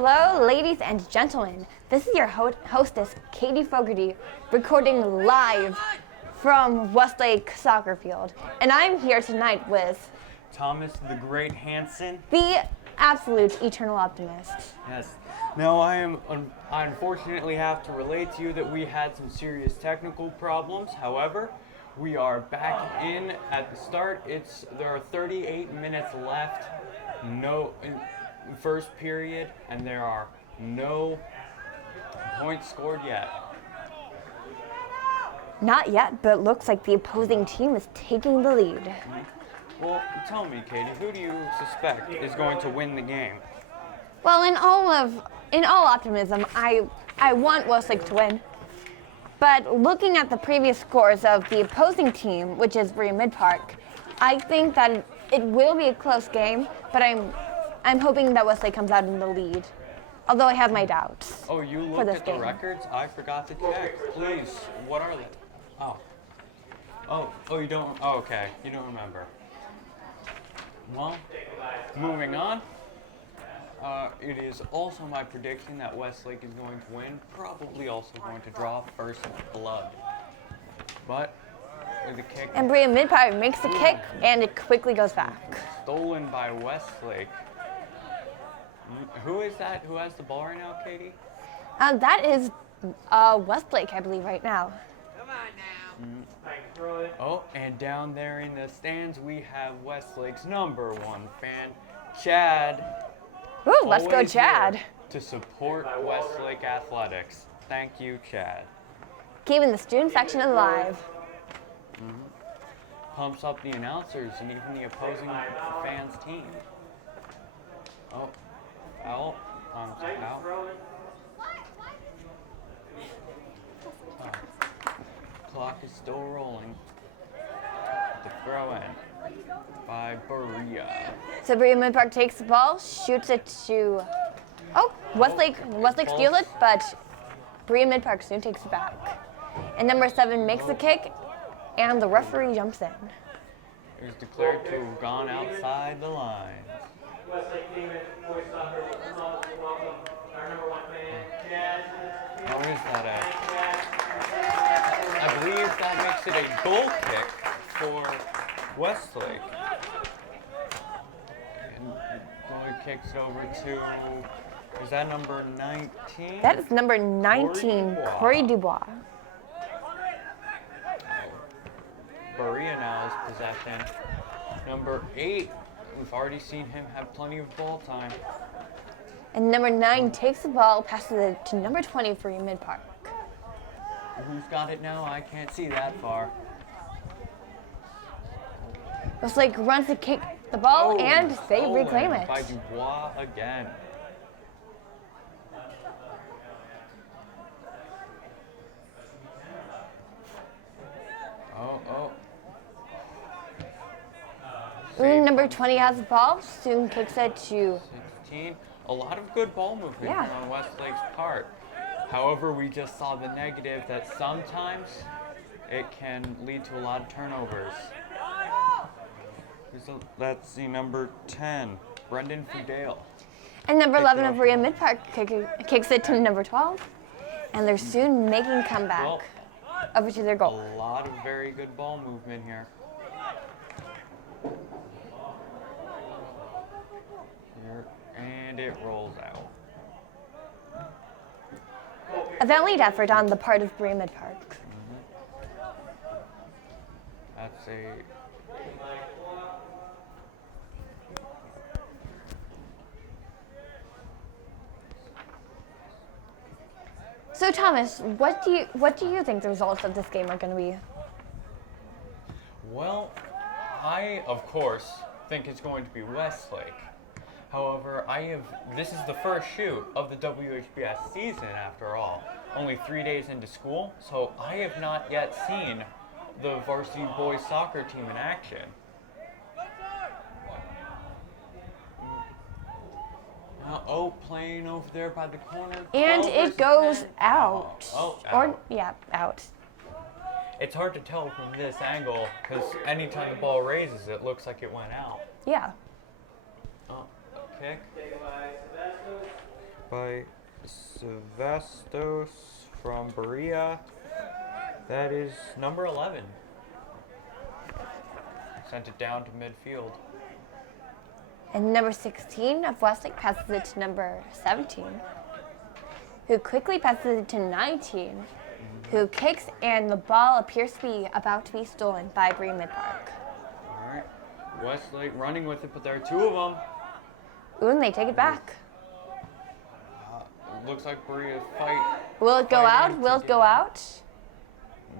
Hello, ladies and gentlemen. This is your hostess, Katie Fogarty, recording live from Westlake soccer field. And I'm here tonight with Thomas the Great Hansen. The absolute eternal optimist. Yes. Now I unfortunately have to relate to you that we had some serious technical problems. However, we are back in at the start. There are 38 minutes left. First period, and there are no points scored yet. Not yet, but it looks like the opposing team is taking the lead. Well, tell me, Katie, who do you suspect is going to win the game? Well, in all optimism, I want Westlake to win. But looking at the previous scores of the opposing team, which is Berea Midpark, I think that it will be a close game, but I'm hoping that Westlake comes out in the lead, although I have my doubts. Oh, you looked at the records? I forgot to check. Please, what are they? Oh, you don't, okay, you don't remember. Well, moving on. It is also my prediction that Westlake is going to win, probably also going to draw first blood. But with a kick. And Berea Midpark makes the kick, and it quickly goes back. Stolen by Westlake. Who is that? Who has the ball right now, Katie? That is Westlake, I believe, right now. Come on now. Oh, and down there in the stands, we have Westlake's #1 fan, Chad. Ooh, let's go, Chad. To support Westlake Athletics. Thank you, Chad. Keeping the student section alive. Pumps up the announcers and even the opposing fans' team. Oh, foul. Out. Clock is still rolling. The throw in by Berea. So Berea Midpark takes the ball, shoots it to. Oh, Westlake steals it, but Berea Midpark soon takes it back. And #7 makes the kick, and the referee jumps in. It was declared to have gone outside the lines. How is that I believe that makes it a goal kick for Westlake. And goalie kicks over to, is that number 19? That is number 19, Corey Dubois. Berea now is possession. Number 8, we've already seen him have plenty of ball time. And #9 takes the ball, passes it to #20 for Midpark. Who's got it now? I can't see that far. Westlake runs to kick the ball, and they reclaim it. By Dubois again. Oh. #20 has the ball, soon kicks it to 16. A lot of good ball movement on Westlake's part. However, we just saw the negative that sometimes it can lead to a lot of turnovers. That's the number 10, Brendan Fudale. And #11 of Berea Midpark kicks it to #12, and they're soon making a comeback over to their goal. A lot of very good ball movement here. And it rolls out. A valiant effort on the part of Berea Midpark. That's a... So Thomas, what do you think the results of this game are going to be? Well, I of course think it's going to be Westlake. However, this is the first shoot of the WHBS season after all. Only 3 days into school, so I have not yet seen the varsity boys soccer team in action. Playing over there by the corner. And it goes out. Out. It's hard to tell from this angle because anytime the ball raises, it looks like it went out. Yeah. Kick. by Sevastos from Berea. That is number 11. Sent it down to midfield. And number 16 of Westlake passes it to number 17, who quickly passes it to 19, who kicks, and the ball appears to be about to be stolen by Berea Midpark. All right. Westlake running with it, but there are two of them. Ooh, and they take it back. Looks like Berea fight. Will it go out? Will it go out?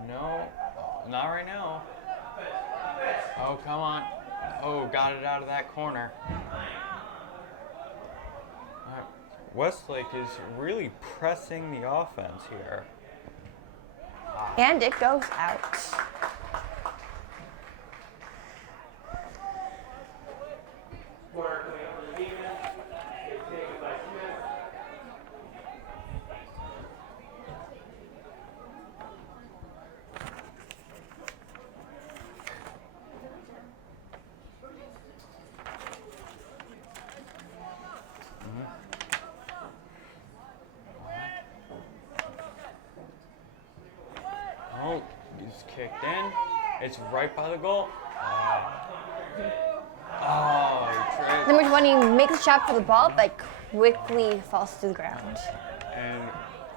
No, not right now. Oh, come on. Oh, got it out of that corner. All right. Westlake is really pressing the offense here. And it goes out. Oh, he's kicked in. It's right by the goal. Oh, he tripped. Number 20 makes a shot for the ball, but quickly falls to the ground. And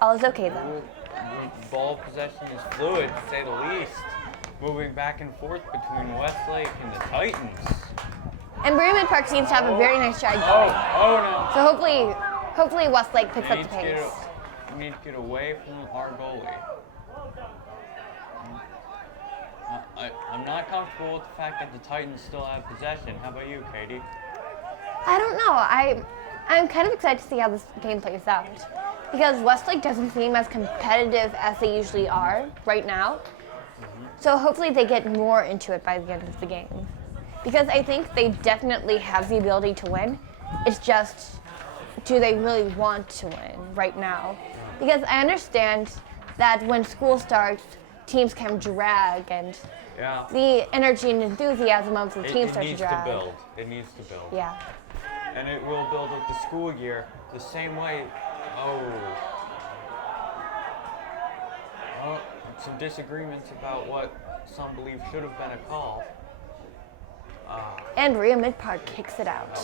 All is okay though. the ball possession is fluid, to say the least. Moving back and forth between Westlake and the Titans. And Berea Midpark seems to have a very nice stride Oh, going. oh no. So hopefully Westlake picks up the pace. We need to get away from our goalie. I'm not comfortable with the fact that the Titans still have possession. How about you, Katie? I don't know. I'm kind of excited to see how this game plays out. Because Westlake doesn't seem as competitive as they usually are right now. So hopefully they get more into it by the end of the game. Because I think they definitely have the ability to win. It's just, do they really want to win right now? Because I understand that when school starts, teams can drag, and Yeah. the energy and enthusiasm of the team starts to drag. It needs to build. It needs to build. Yeah. And it will build with the school year the same way. Oh, some disagreements about what some believe should have been a call. And Berea Midpark kicks it out.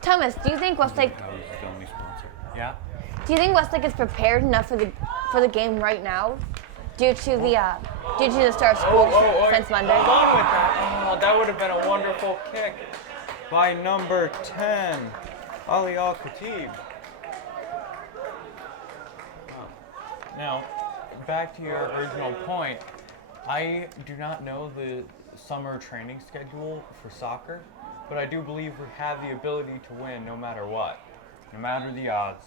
Thomas, do you think Westlake? That was the only sponsor. Yeah. Do you think Westlake is prepared enough for the game right now, due to the start of school since Monday? Hold on with that. Oh, that would have been a wonderful kick by number 10, Ali Al Khatib. Now, back to your original point, I do not know the summer training schedule for soccer, but I do believe we have the ability to win no matter what, no matter the odds.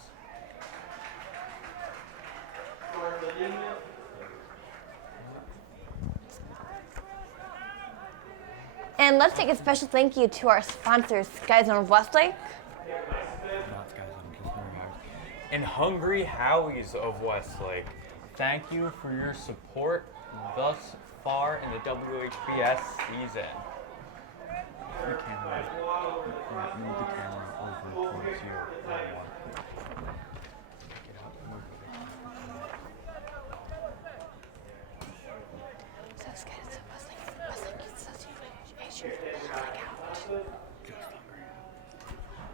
And let's take a special thank you to our sponsors, Sky Zone of Westlake. Not Sky Zone, just Hungry Howies. And Hungry Howies of Westlake. Thank you for your support thus far in the WHBS season. Move the camera over towards you. So Sky Zone Westlake Association.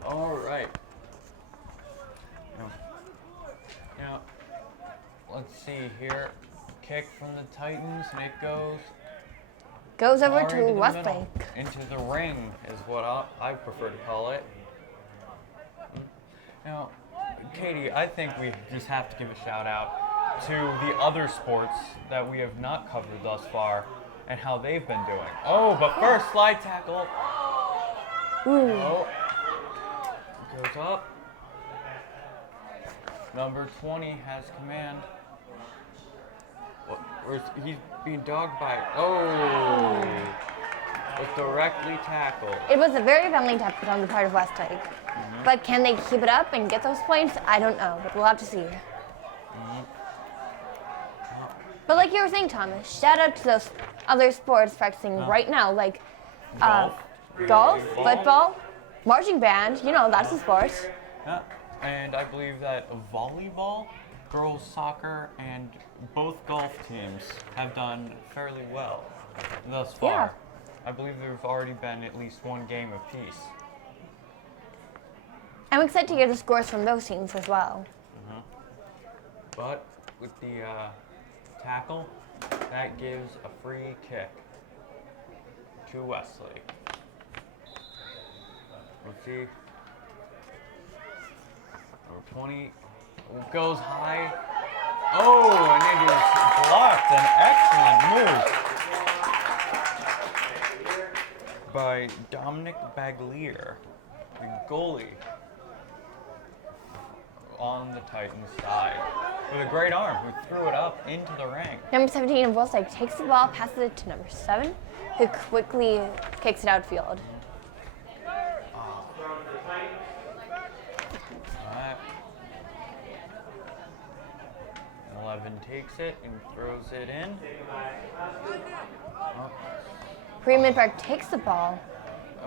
All right. Now, let's see here. Kick from the Titans, and it Goes over far to into the Westlake. middle. Into the ring is what I prefer to call it. Now, Katie, I think we just have to give a shout out to the other sports that we have not covered thus far and how they've been doing. Oh, but first, slide tackle. Ooh. Oh, goes up. Number 20 has command. He's being dogged by. Oh, was directly tackled. It was a very friendly tackle on the part of Westlake. But can they keep it up and get those points? I don't know, but we'll have to see. But like you were saying, Thomas, shout out to those other sports practicing right now, like golf, football, marching band. You know, that's a sport. Yeah. And I believe that volleyball, girls soccer, and both golf teams have done fairly well thus far. Yeah. I believe there have already been at least one game apiece. I'm excited to hear the scores from those teams as well. But with the tackle, that gives a free kick to Westlake. Let's see. Number 20 goes high. Oh, and it is blocked. An excellent move by Dominic Baglier, the goalie on the Titans side, with a great arm who threw it up into the rank. Number 17 of Westlake takes the ball, passes it to number 7, who quickly kicks it outfield. Alright. 11 takes it and throws it in. Berea Midpark takes the ball,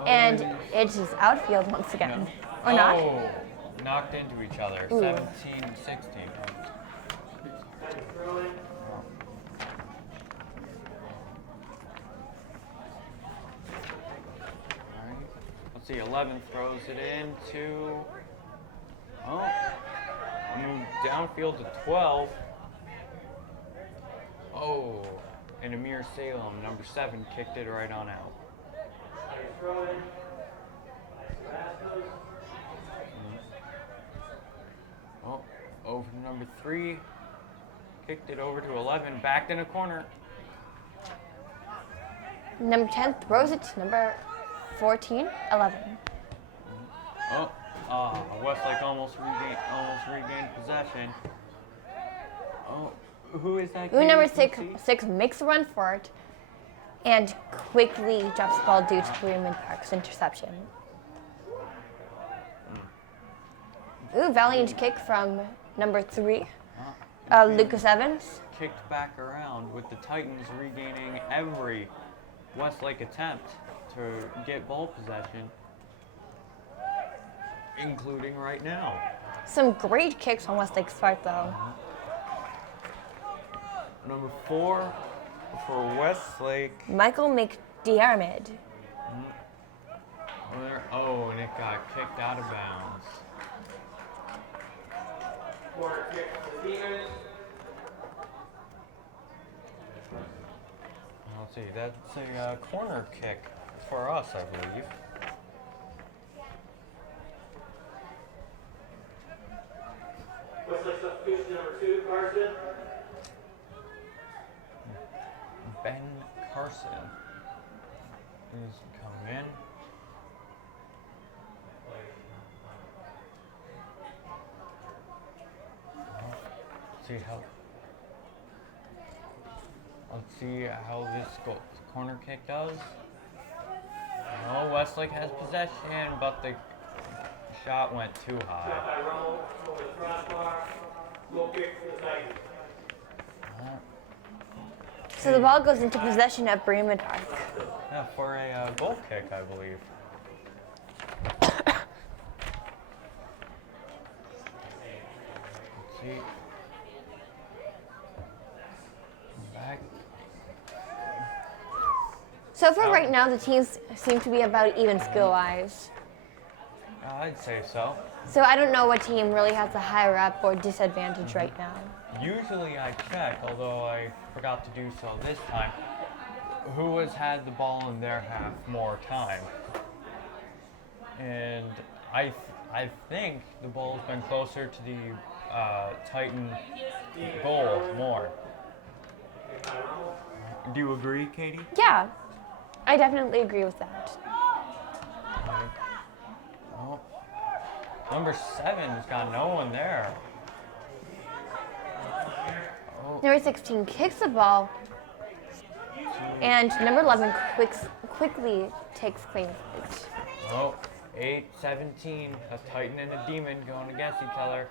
and it is outfield once again. Or not? Oh, knocked into each other. Ooh. 17-16. Let's see, 11 throws it into. Moved downfield to 12. Oh, and Amir Salem, number 7, kicked it right on out. Oh, over to number 3. Kicked it over to 11, backed in a corner. Number 10 throws it to number 14, 11. Westlake almost regained possession. Oh, who is that? Ooh, number Katie? six makes a run for it and quickly drops the ball due to Berea Midpark's interception. Ooh, valiant kick from number 3, Lucas Evans. Kicked back around with the Titans regaining every Westlake attempt to get ball possession, including right now. Some great kicks on Westlake's part, though. Number 4 for Westlake. Michael McDiarmid. Oh, and it got kicked out of bounds. Corner kick to the Demons. Let's see, that's a corner kick for us, I believe. Westlake substitution number 2, Carson. Ben Carson is coming in. Let's see how this corner kick does. Oh, Westlake has possession, but the shot went too high. Shot by Rummel over the crossbar. Goal kick for the Titans. So the ball goes into possession of Berea Midpark. Yeah, for a goal kick, I believe. Let's see. Back. So for right now, the teams seem to be about even skill-wise. I'd say so. So I don't know what team really has a higher up or disadvantage right now. Usually I check, although I forgot to do so this time, who has had the ball in their half more time. And I think the ball's been closer to the Titan goal more. Do you agree, Katie? Yeah, I definitely agree with that. Oh. Number 7's got no one there. Oh. Number 16 kicks the ball, and number 11 quickly takes claim of it. Oh, 8-17. A Titan and a Demon going against each other.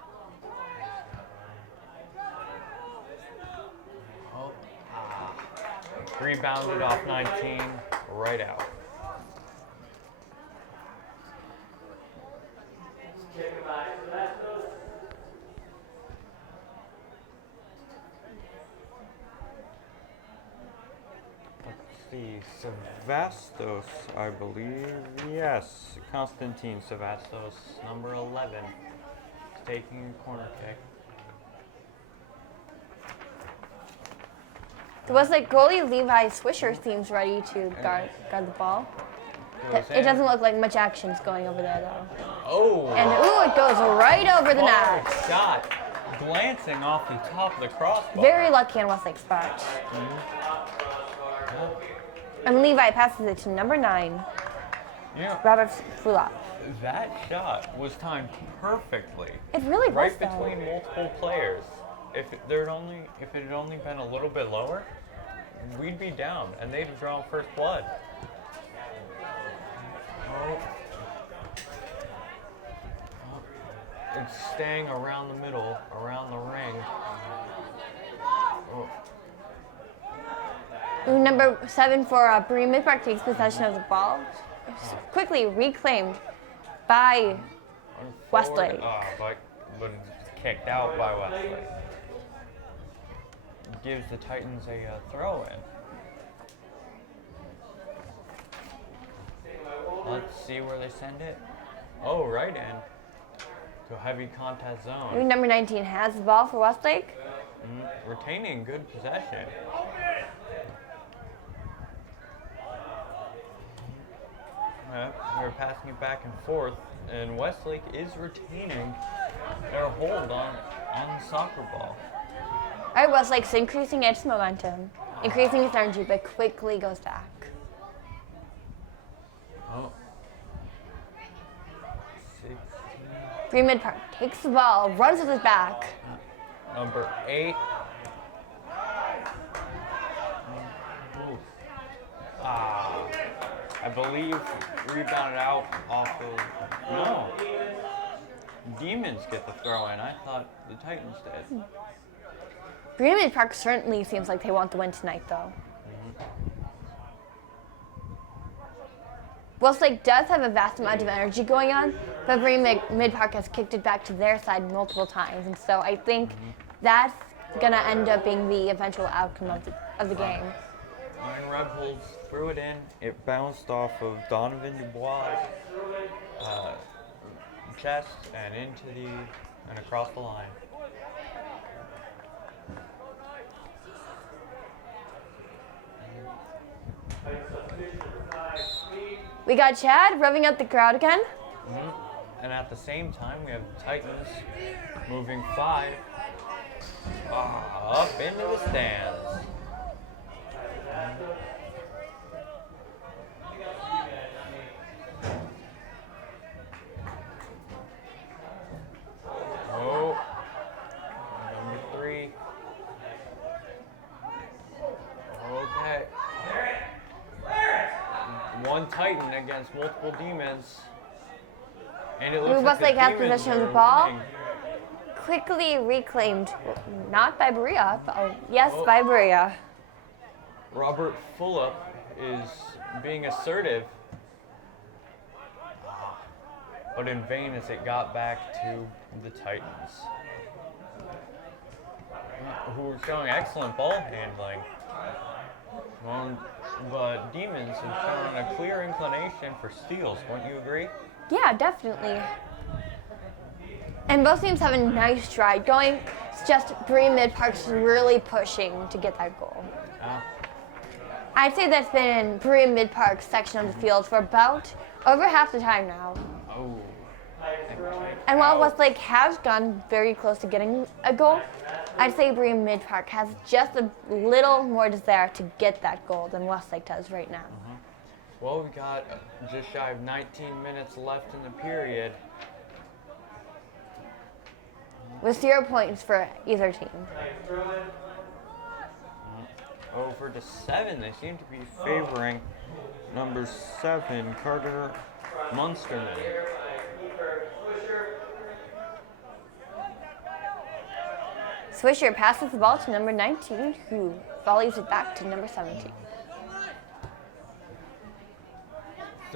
Oh, Rebounded off 19, right out. Let's see, Sevastos, I believe. Yes, Konstantin Sevastos, number 11, is taking a corner kick. The Westlake goalie Levi Swisher seems ready to guard the ball. It doesn't look like much action's going over there though. Oh! And it goes right over the net. Hard shot, glancing off the top of the crossbar. Very lucky on Westlake's part. And Levi passes it to number 9, Yeah, Robert Fulop. that shot was timed perfectly. It really was Right though. between multiple players. If it had only been a little bit lower, we'd be down and they'd have drawn first blood. Oh. It's staying around the middle, around the ring. Oh. Number 7 for Berea Midpark takes possession of the ball. Quickly reclaimed by Westlake. But kicked out by Westlake. Gives the Titans a throw in. Let's see where they send it. Oh, right in. To a heavy contest zone. Number 19 has the ball for Westlake. Retaining good possession. They're passing it back and forth, and Westlake is retaining their hold on the soccer ball. All right, Westlake's increasing its momentum, increasing its energy, but quickly goes back. Oh. 16. Berea Midpark takes the ball, runs with his back. Number 8. Ooh. I believe rebounded out off of. No. Demons get the throw in. I thought the Titans did. Berea Midpark certainly seems like they want the win tonight, though. Westlake does have a vast amount of energy going on, but Berea Midpark has kicked it back to their side multiple times, and so I think that's gonna end up being the eventual outcome of the game. Iron Rebels threw it in. It bounced off of Donovan Dubois' chest and and across the line. We got Chad revving up the crowd again. And at the same time, we have the Titans moving 5 up into the stands. Oh, number 3. Okay. One Titan against multiple demons. And it looks like Westlake the has demons possession of the are ball. winning. Quickly reclaimed, not by Berea, yes, by Berea. Robert Fulop is being assertive, but in vain as it got back to the Titans, who were showing excellent ball handling. But Demons have shown a clear inclination for steals, wouldn't you agree? Yeah, definitely. And both teams have a nice stride going. It's just Berea Midpark's really pushing to get that goal. I'd say that's been in Berea Midpark's section of the field for about over half the time now. Oh. And while Westlake has gone very close to getting a goal, I'd say Berea Midpark has just a little more desire to get that goal than Westlake does right now. Well, we got just shy of 19 minutes left in the period. With 0 points for either team. Over to 7, they seem to be favoring number 7, Carter Munsterman. Swisher passes the ball to number 19, who volleys it back to number 17.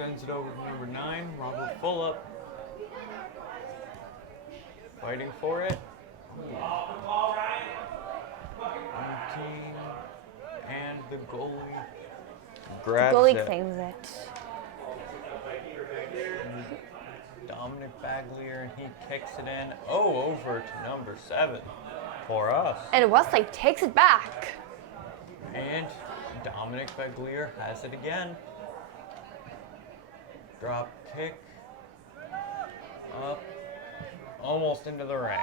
Sends it over to number 9, Robert Fulop. Fighting for it. 19, and the goalie grabs Goalie it. claims it. Dominic Baglier, and he kicks it in. Oh, over to number 7 for us. And Westlake takes it back. And Dominic Baglier has it again. Drop kick. Up. Almost into the ring.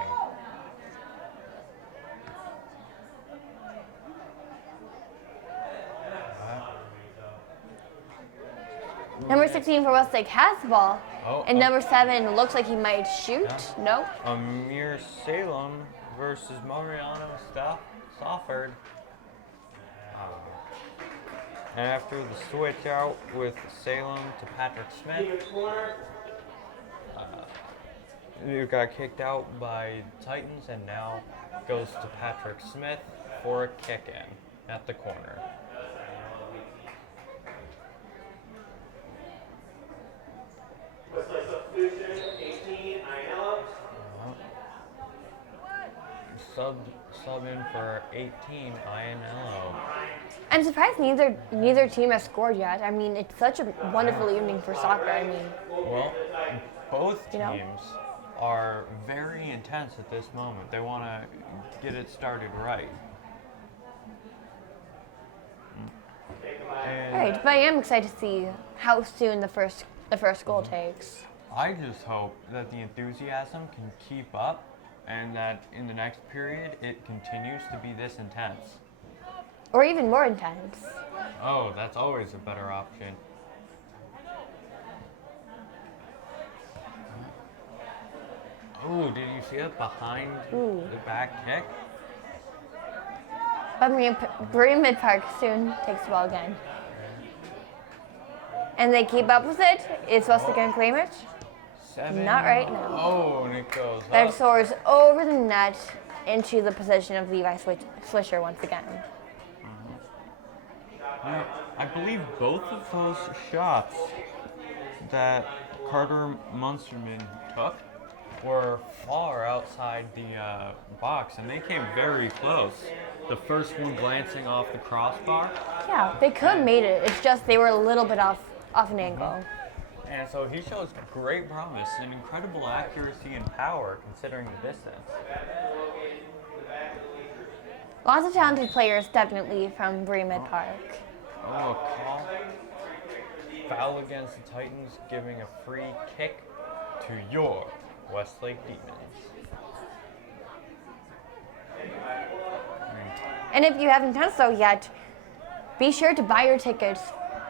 Number 16 for Westlake has the ball. And Oh. number 7 looks like he might shoot. Yeah. Nope. Amir Salem versus Mariano Stafford. And after the switch out with Salem to Patrick Smith, who got kicked out by Titans and now goes to Patrick Smith for a kick in at the corner. Westlake substitution, 18, Ainella. Sub in for 18, Ianello. I'm surprised neither team has scored yet. I mean, it's such a wonderful evening for soccer. I mean, Well, both You know? teams are very intense at this moment. They want to get it started right. And right. But I am excited to see how soon the first goal takes. I just hope that the enthusiasm can keep up and that in the next period it continues to be this intense. Or even more intense. Oh, that's always a better option. Oh, did you see it behind Ooh. the back kick? But Berea Midpark soon takes the ball again. And they keep up with it. Is Westlake going to claim it? 7. Not right now. Oh, and it goes That up. soars over the net into the position of Levi Swisher once again. Now, I believe both of those shots that Carter Munsterman took were far outside the box, and they came very close. The first one glancing off the crossbar, Yeah, they could have made it. It's just they were a little bit off an angle. and so he shows great promise and incredible accuracy and power considering the distance. Lots of talented players, definitely, from Berea Midpark. Oh, a call. Foul against the Titans, giving a free kick to your Westlake Demons. And if you haven't done so yet, be sure to buy your tickets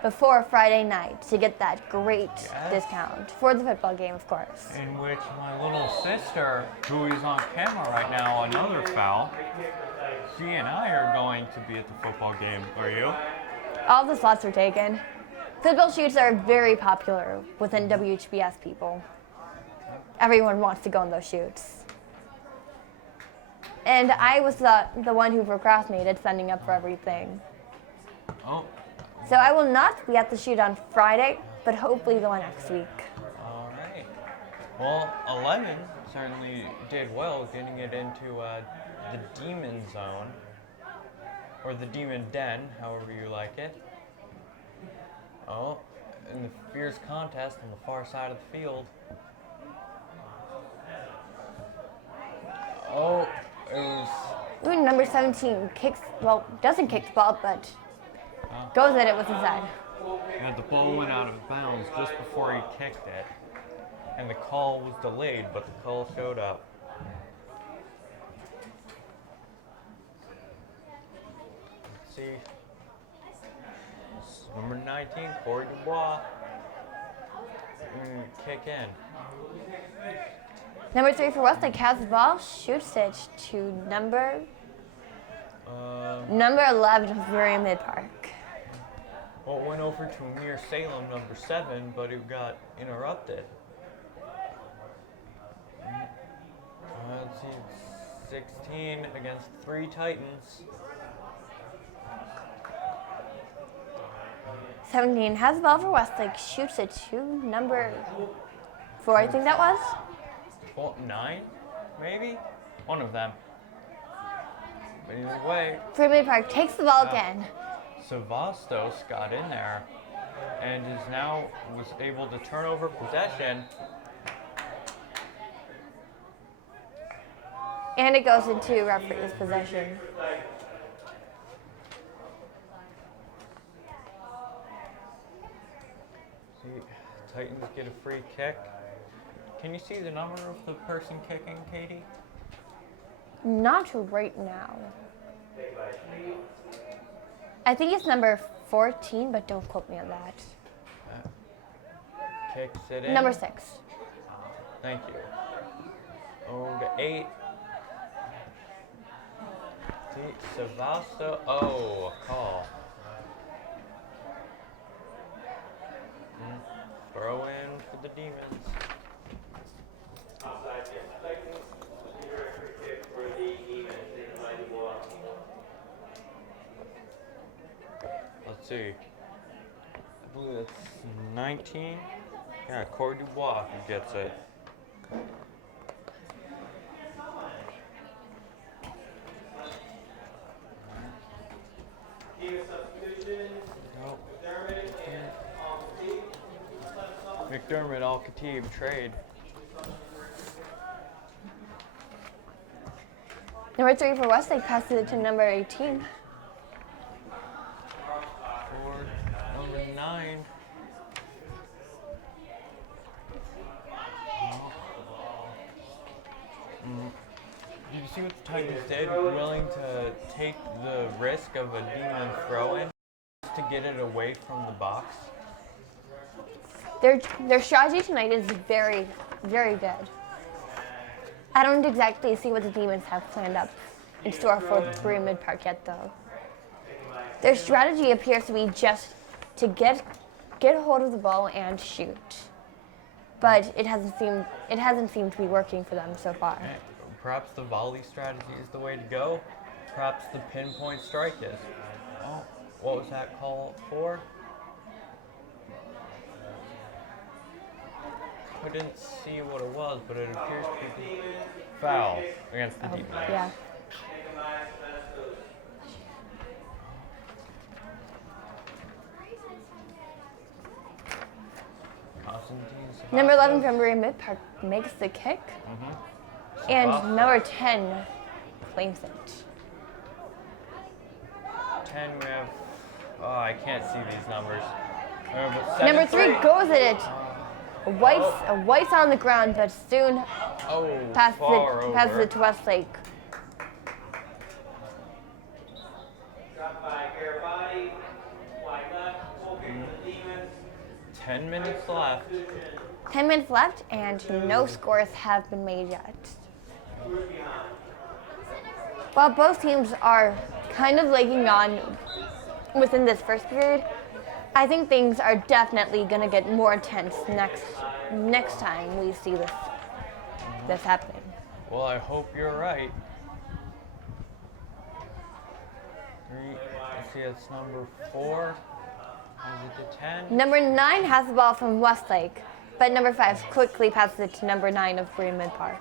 before Friday night to get that great discount for the football game, of course. In which my little sister, who is on camera right now, another foul, she and I are going to be at the football game. Are you? All the slots are taken. Football shoots are very popular within WHBS people. Everyone wants to go on those shoots. And I was the one who procrastinated signing up for everything. Oh, So I will not be at the shoot on Friday, but hopefully the one next week. all right. Well, 11 certainly did well getting it into the Demon Zone, or the Demon Den, however you like it. Oh, in the fierce contest on the far side of the field. Oh, it was. Ooh, number 17 doesn't kick the ball, but goes at it with his head. And the ball went out of bounds just before he kicked it. And the call was delayed, but the call showed up. Let's see. Number 19, Corey Dubois. Kick in. Number 3 for Westlake has the ball, shoots it to number 11 of Berea Midpark. Well, it went over to Amir Salem, number 7, but it got interrupted. Let's see, 16 against 3 Titans. 17 has the ball for Westlake, shoots it to number 4, I think that was. 9, maybe? One of them. But either way, For Midpark, takes the ball again. Savastos got in there and was able to turn over possession. And it goes into referee's possession. See, Titans get a free kick. Can you see the number of the person kicking, Katie? Not right now. I think it's number 14, but don't quote me on that. Kicks it in. Number 6. Thank you. Oh, the 8. See, Savasta. Oh, a call. Throw in for the Demons. Let's see. I believe it's 19. Yeah, Corey Dubois who gets it. Nope. McDermott, Al-Khatib, trade. Number 3 for Westlake passes it to number 18. For number 9. Did you see what the Titans did? Willing to take the risk of a demon throw-in to get it away from the box? Their strategy tonight is very, very good. I don't exactly see what the Demons have planned up in store for Berea Midpark yet, though. Their strategy appears to be just to get a hold of the ball and shoot, but it hasn't seemed to be working for them so far. Perhaps the volley strategy is the way to go. Perhaps the pinpoint strike is. Oh, what was that call for? Couldn't see what it was, but it appears to be foul against the Demons. Yeah. Number 11 from Berea Midpark makes the kick, and number 10 claims it. 10 we have, I can't see these numbers. Number 3 goes at it. White's on the ground, but soon passes it to Westlake. 10 minutes left. 10 minutes left, and no scores have been made yet. While both teams are kind of lagging on within this first period, I think things are definitely going to get more intense next time we see this happening. Well, I hope you're right. Let's see, it's number 4. Is it the 10? Number 9 has the ball from Westlake, but number 5 quickly passes it to number 9 of Berea Midpark.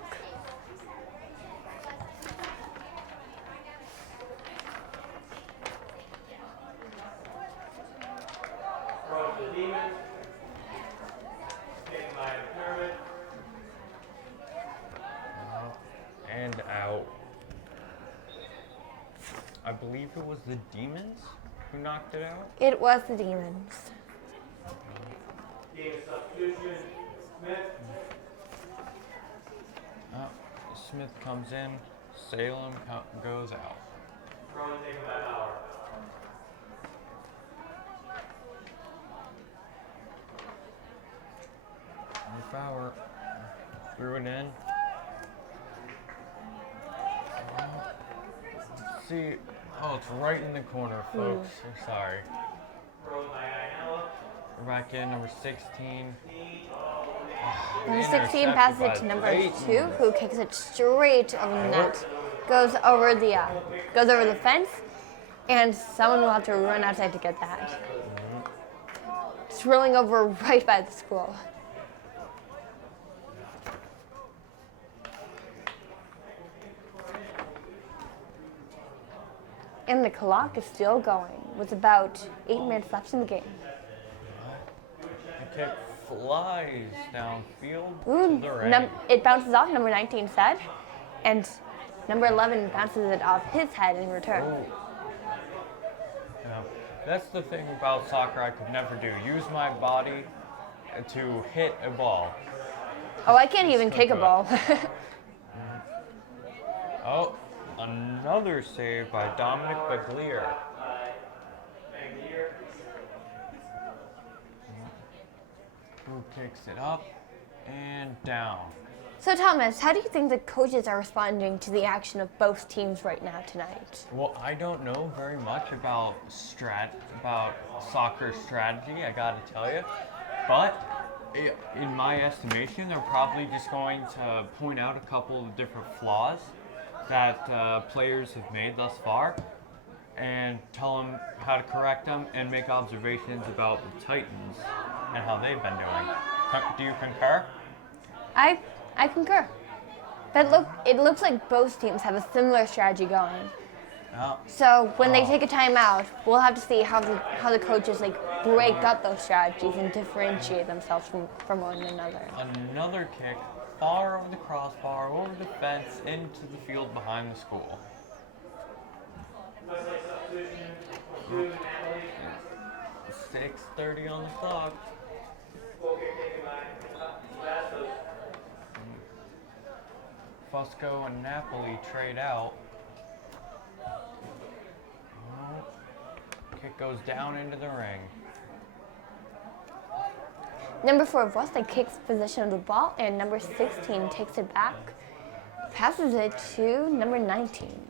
And out. I believe it was the Demons who knocked it out. It was the Demons. Smith comes in, Salem goes out. Fowler threw it in. Let's see. Oh, it's right in the corner, folks. I'm sorry. We're back in, number 16. Number 16 passes it to number 2, who kicks it straight over the net. Goes over the fence, and someone will have to run outside to get that. It's rolling over right by the school. And the clock is still going with about 8 minutes left in the game. The kick flies downfield Ooh, to the ring. it bounces off number 19's head, and number 11 bounces it off his head in return. Ooh. Yeah. That's the thing about soccer I could never do. Use my body to hit a ball. Oh, I can't even kick a ball. Oh, another save by Dominic Berea. Who kicks it up and down. So Thomas, how do you think the coaches are responding to the action of both teams right now tonight? Well, I don't know very much about soccer strategy, I gotta tell you. But in my estimation, they're probably just going to point out a couple of different flaws that players have made thus far and tell them how to correct them and make observations about the Titans and how they've been doing. Do you concur? I concur. But it looks like both teams have a similar strategy going. Oh. So when they take a timeout, we'll have to see how the coaches break up those strategies and differentiate themselves from one another. Another kick far over the crossbar, over the fence, into the field behind the school. 6:30 on the clock. Fusco and Napoli trade out. Kick goes down into the ring. Number 4 of Westlake takes possession of the ball, and number 16 takes it back, passes it to number 19.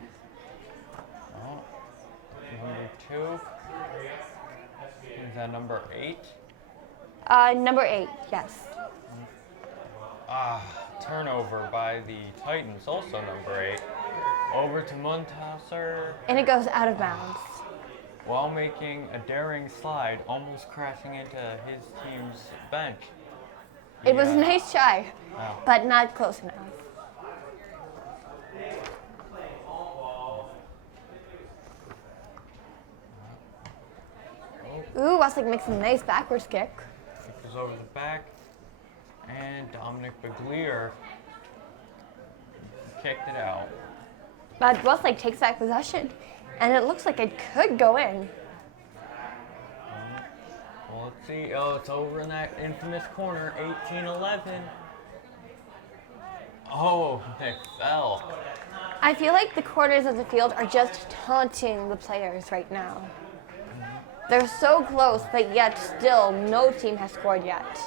Oh. Number 2. Is that number 8? Number 8, yes. Turnover by the Titans, also number 8. Over to Muntasser. And it goes out of bounds. While making a daring slide, almost crashing into his team's bench. It was a nice try, Wow. but not close enough. Ooh, Westlake makes a nice backwards kick. Kick goes over the back, and Dominic Berea kicked it out. But Westlake takes back possession, and it looks like it could go in. Well, let's see. Oh, it's over in that infamous corner, 18-11. Oh, they fell. I feel like the corners of the field are just taunting the players right now. They're so close, but yet still no team has scored yet.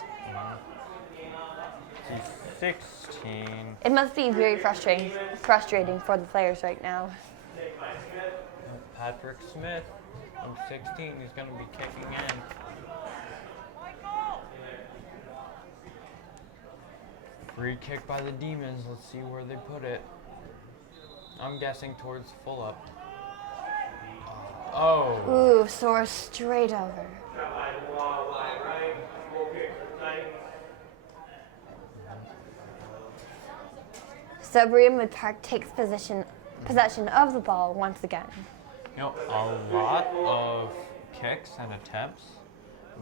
16. It must be very frustrating for the players right now. Patrick Smith, number 16, he's going to be kicking in. Free kick by the Demons. Let's see where they put it. I'm guessing towards full up. Oh. Ooh, soar straight over. So Berea Midpark takes possession of the ball once again. You know, a lot of kicks and attempts,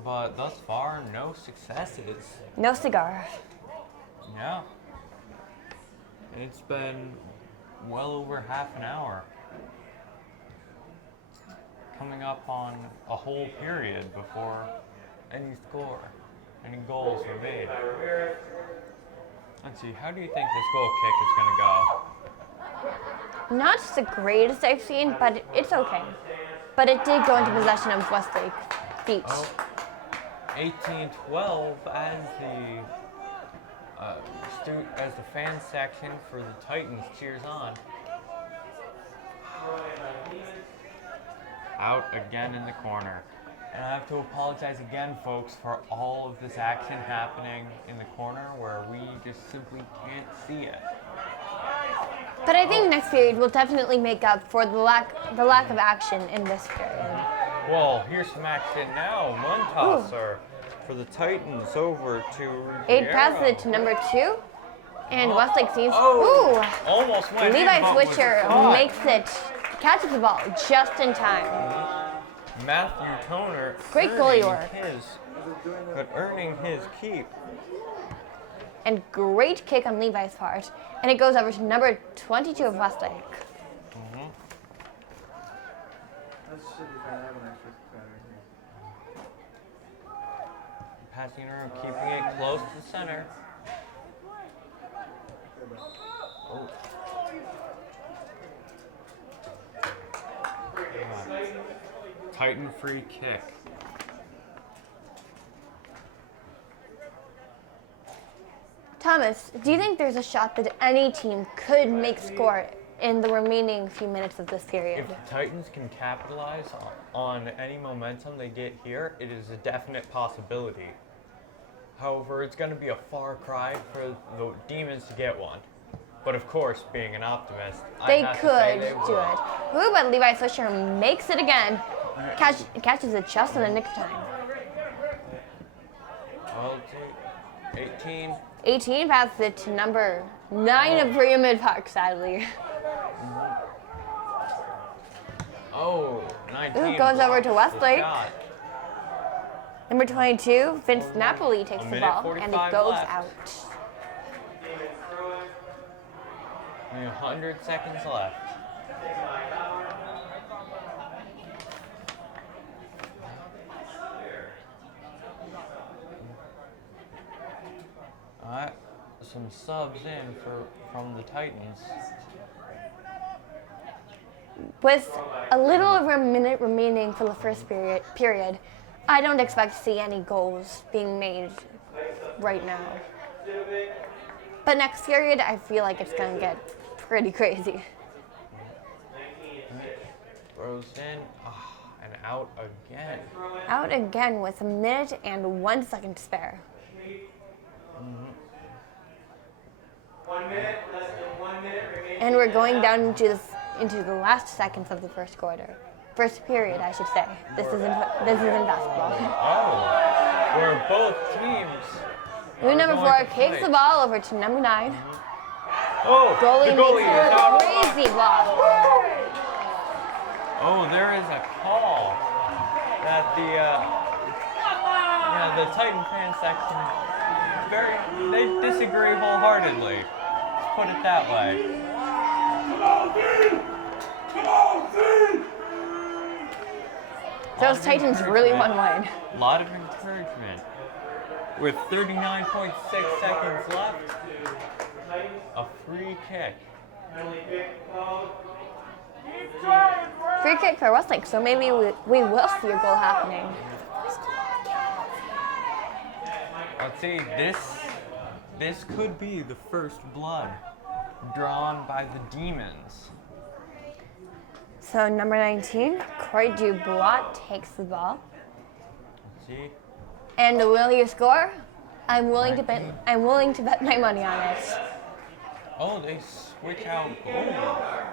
but thus far, no successes. No cigar. Yeah. It's been well over half an hour. Coming up on a whole period before any goals were made. Let's see, how do you think this goal kick is going to go? Not the greatest I've seen, but it's okay. But it did go into possession of Westlake feet. Oh, 18-12 as the fan section for the Titans cheers on. Out again in the corner. And I have to apologize again, folks, for all of this action happening in the corner where we just simply can't see it. But I think next period will definitely make up for the lack of action in this period. Well, here's some action now. Muntasser for the Titans over to 8 passes it Berra. to number 2. And Westlake sees, Oh, almost went in, Levi but was Switcher caught. makes it, catches the ball just in time. Matthew Toner Great goalie work. earning his keep. And great kick on Levi's part. And it goes over to number 22 of Westlake. Passing around, keeping it close to the center. Oh. Titan free kick. Thomas, do you think there's a shot that any team could make score in the remaining few minutes of this period? If the Titans can capitalize on any momentum they get here, it is a definite possibility. However, it's going to be a far cry for the Demons to get one. But of course, being an optimist, They I have to could say they do will. it. Ooh, but Levi Fisher makes it again. Catches it just in the nick of time. 18. 18 passes it to number 9 of Berea Midpark, sadly. Oh, 19. Ooh, goes over to blocks the Westlake. shot. Number 22, Vince Napoli takes the minute ball, and it 45 goes left. out. Only 100 seconds left. Alright, some subs in from the Titans. With a little over a minute remaining for the first period, I don't expect to see any goals being made right now. But next period, I feel like it's going to get pretty crazy. Throws in, and out again. Out again with a minute and 1 second to spare. 1 minute, less than 1 minute remaining. And we're going down into the last seconds of the first quarter. First period, I should say. This isn't basketball. Oh, where both teams. New number going 4 to kicks play. the ball over to number 9. Oh, Goalie the goalie makes is a out. crazy block. Oh, there is a call that the Titan fan section they disagree wholeheartedly. Let's put it that way. Those Titans really want win. A lot of encouragement. With 39.6 seconds left, a free kick. Free kick for Westlake, so maybe we will see a goal happening. Let's see, this could be the first blood drawn by the Demons. So number 19, Corey Dubois takes the ball. Let's see. And will you score? I'm willing to bet my money on it. Oh, they switch out goalies.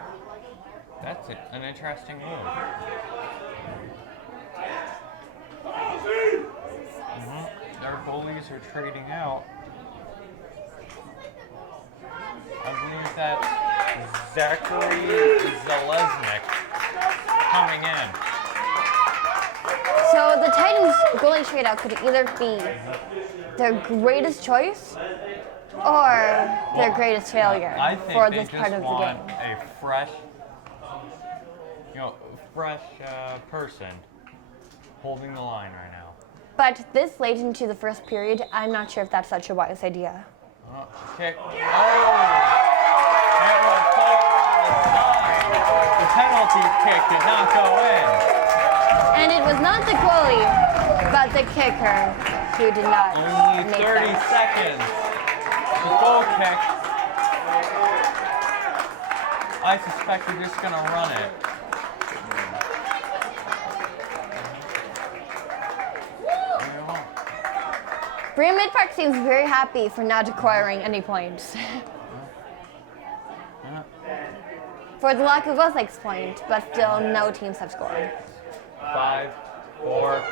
That's an interesting move. Their goalies are trading out. I believe that's Zachary Zalesnik coming in. So the Titans goalie trade out could either be their greatest choice or their greatest failure I think for they this just part of the want game. a fresh, person holding the line right now. But this late into the first period, I'm not sure if that's such a wise idea. Kick. Oh! That went far to the side. The penalty kick did not go in. And it was not the goalie, but the kicker who did not Only make 30 that. seconds. The goal kick. I suspect they're just going to run it. Berea Midpark seems very happy for not acquiring any points. For the lack of Westlake's point, but still no teams have scored. 5, 4,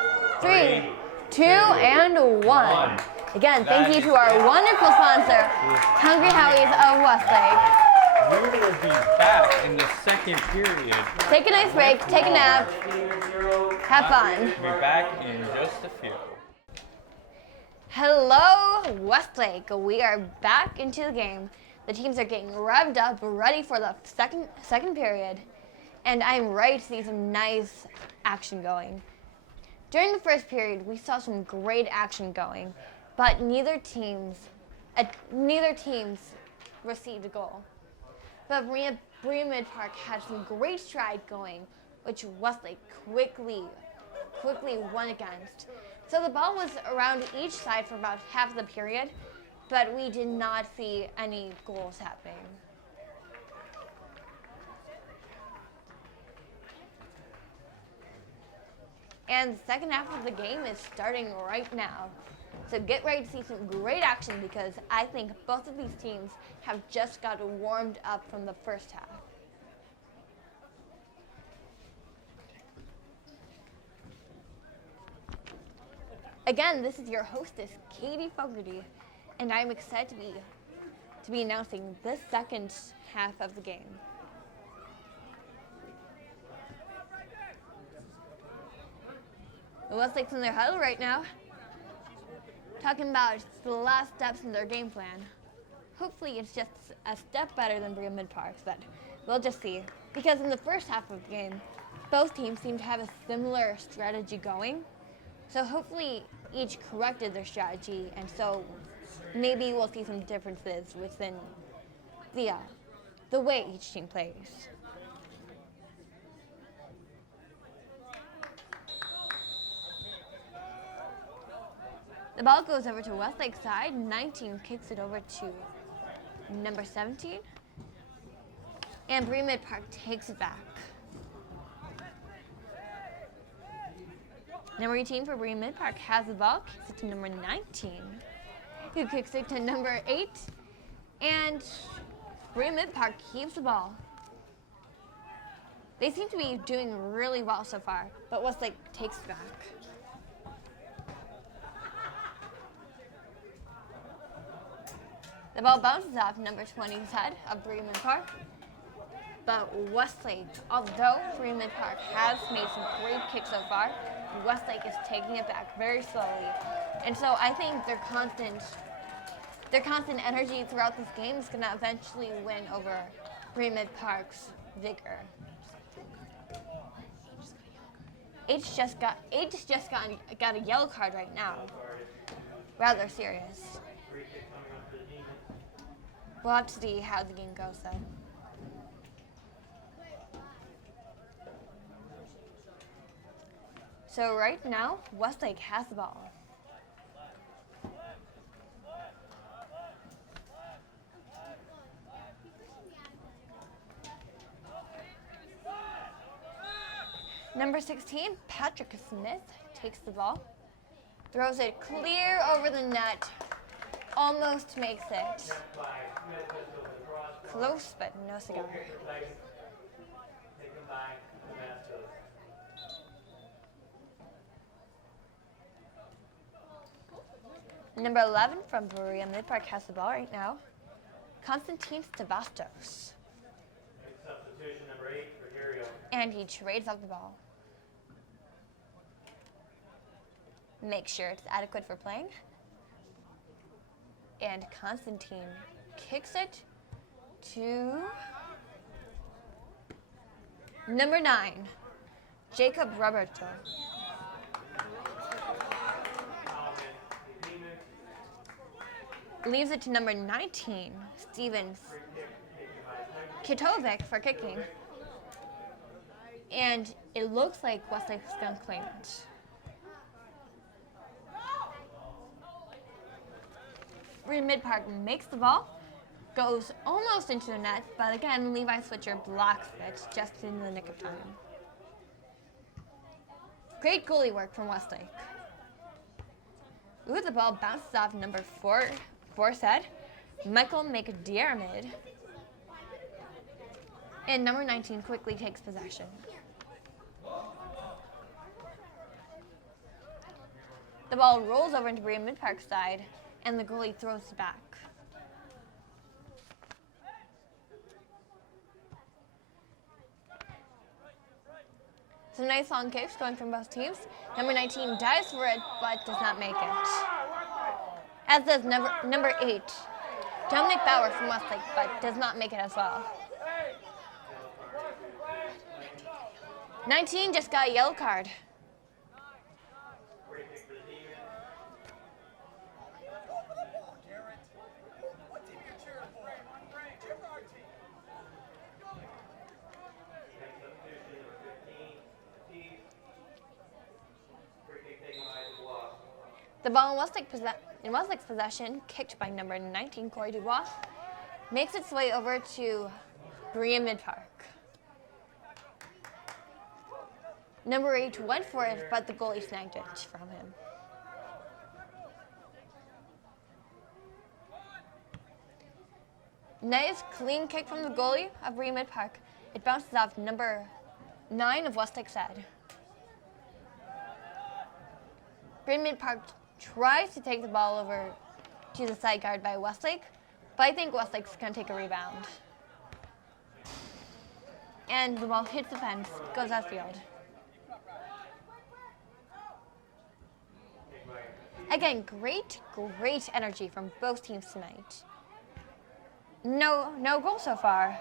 3, 2 and 1. Again, thank you to our wonderful sponsor, Hungry Howie's of Westlake. We will be back in the second period. Take a nice break, take a nap, have fun. Be back in just a few. Hello, Westlake. We are back into the game. The teams are getting revved up, ready for the second period, and I'm ready to see some nice action going. During the first period, we saw some great action going, but neither teams received a goal. But Berea Midpark had some great stride going, which Westlake quickly won against. So the ball was around each side for about half the period, but we did not see any goals happening. And the second half of the game is starting right now. So get ready to see some great action because I think both of these teams have just got warmed up from the first half. Again, this is your hostess, Katie Fogarty, and I'm excited to be announcing the second half of the game. The Westlake's in their huddle right now, talking about the last steps in their game plan. Hopefully it's just a step better than Berea Midpark's, but we'll just see. Because in the first half of the game, both teams seem to have a similar strategy going. So hopefully each corrected their strategy, and so maybe we'll see some differences within the way each team plays. The ball goes over to Westlake's side. 19 kicks it over to number 17. And Berea Midpark takes it back. Number 18 for Berea Midpark has the ball, kicks it to number 19, who kicks it to number 8. And Berea Midpark keeps the ball. They seem to be doing really well so far, but Westlake takes it back. The ball bounces off number 20's head of Berea Midpark. But Westlake, although Berea Midpark has made some great kicks so far, Westlake is taking it back very slowly. And so I think their constant energy throughout this game is going to eventually win over Berea Midpark's vigor. H just got a yellow card right now. Rather serious. We'll have to see how the game goes then. So right now, Westlake has the ball. Number 16, Patrick Smith takes the ball, throws it clear over the net, almost makes it. Close, but no cigar. Number 11 from Berea Midpark has the ball right now. Constantine Stavastos. Substitution number 8 for Dario. And he trades up the ball. Make sure it's adequate for playing. And Constantine kicks it to number 9, Jacob Roberto. Leaves it to number 19, Steven Kitovic for kicking. And it looks like Westlake's going to claim it. Berea Midpark makes the ball, goes almost into the net, but again, Levi Switcher blocks it just in the nick of time. Great goalie work from Westlake. Ooh, the ball bounces off number 4 set, Michael McDiarmid. And number 19 quickly takes possession. The ball rolls over into Berea Midpark side, and the goalie throws it back. Some nice long kicks going from both teams. Number 19 dives for it, but does not make it. As does number 8, Dominic Bauer from Westlake, but does not make it as well. 19 just got a yellow card. The ball in Westlake's possession, kicked by number 19, Corey Dubois, makes its way over to Berea Midpark. Number 8 went for it, but the goalie snagged it from him. Nice clean kick from the goalie of Berea Midpark. It bounces off number 9 of Westlake's head. Berea Midpark tries to take the ball over to the side guard by Westlake, but I think Westlake's going to take a rebound. And the ball hits the fence, goes outfield. Again, great energy from both teams tonight. No goal so far,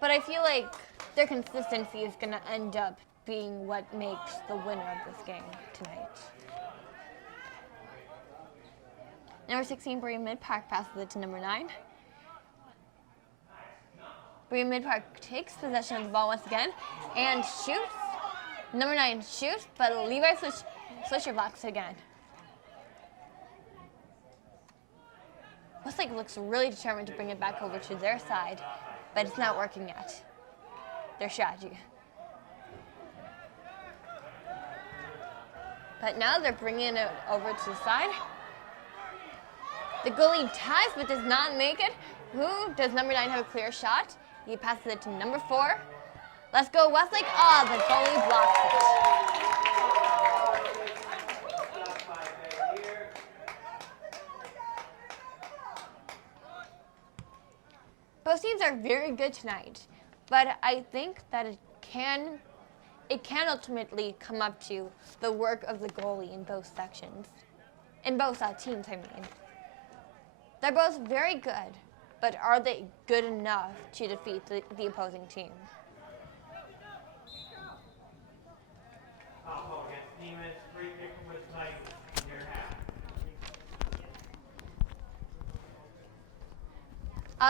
but I feel like their consistency is going to end up being what makes the winner of this game tonight. Number 16, Berea Midpark passes it to number 9. Berea Midpark takes possession of the ball once again and shoots. Number 9 shoots, but Levi Swisher blocks it again. Westlake looks really determined to bring it back over to their side, but it's not working yet. Their strategy. But now they're bringing it over to the side. The goalie ties but does not make it. Who does number 9 have a clear shot? He passes it to number 4. Let's go Westlake. Ah, the goalie blocks it. Both teams are very good tonight, but I think that it can ultimately come up to the work of the goalie in both sections. In both teams, I mean. They're both very good, but are they good enough to defeat the opposing team?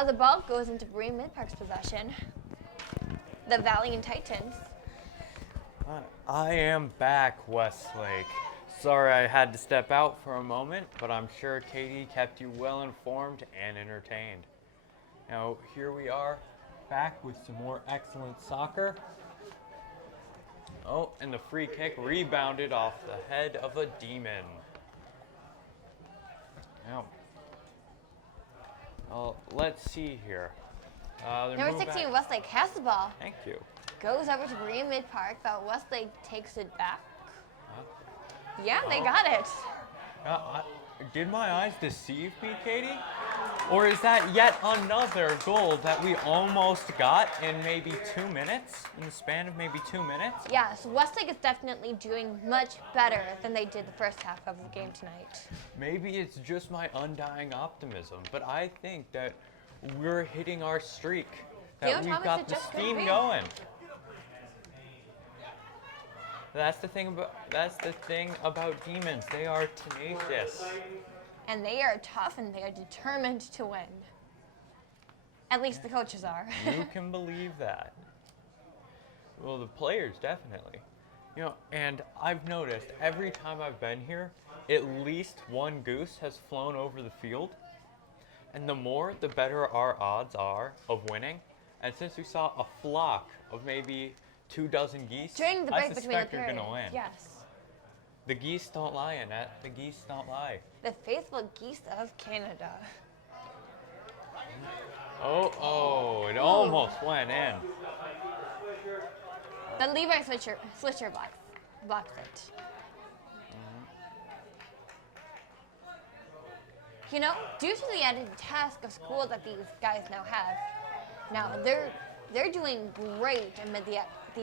The ball goes into Berea Midpark's possession. The Valiant Titans. I am back, Westlake. Sorry I had to step out for a moment, but I'm sure Katie kept you well informed and entertained. Now, here we are, back with some more excellent soccer. Oh, and the free kick rebounded off the head of a demon. Now, let's see here. Number 16, Westlake has the ball. Thank you. Goes over to Berea Midpark, but Westlake takes it back. Huh? Yeah, they got it. Did my eyes deceive me, Katie? Or is that yet another goal that we almost got in maybe 2 minutes? In the span of maybe 2 minutes? Yes, Westlake is definitely doing much better than they did the first half of the game tonight. Maybe it's just my undying optimism, but I think that we're hitting our streak. That we've got the steam going. That's the thing about demons. They are tenacious. And they are tough and they are determined to win. At least the coaches are. You can believe that. Well, the players definitely. And I've noticed every time I've been here, at least one goose has flown over the field. And the more, the better our odds are of winning. And since we saw a flock of maybe 24 geese, during the break I between the suspect you're periods. going to win. Yes. The geese don't lie, Annette. The geese don't lie. The faithful geese of Canada. It almost went in. The Levi Swisher blocks it. You know, due to the added task of school that these guys now have, now they're doing great amid the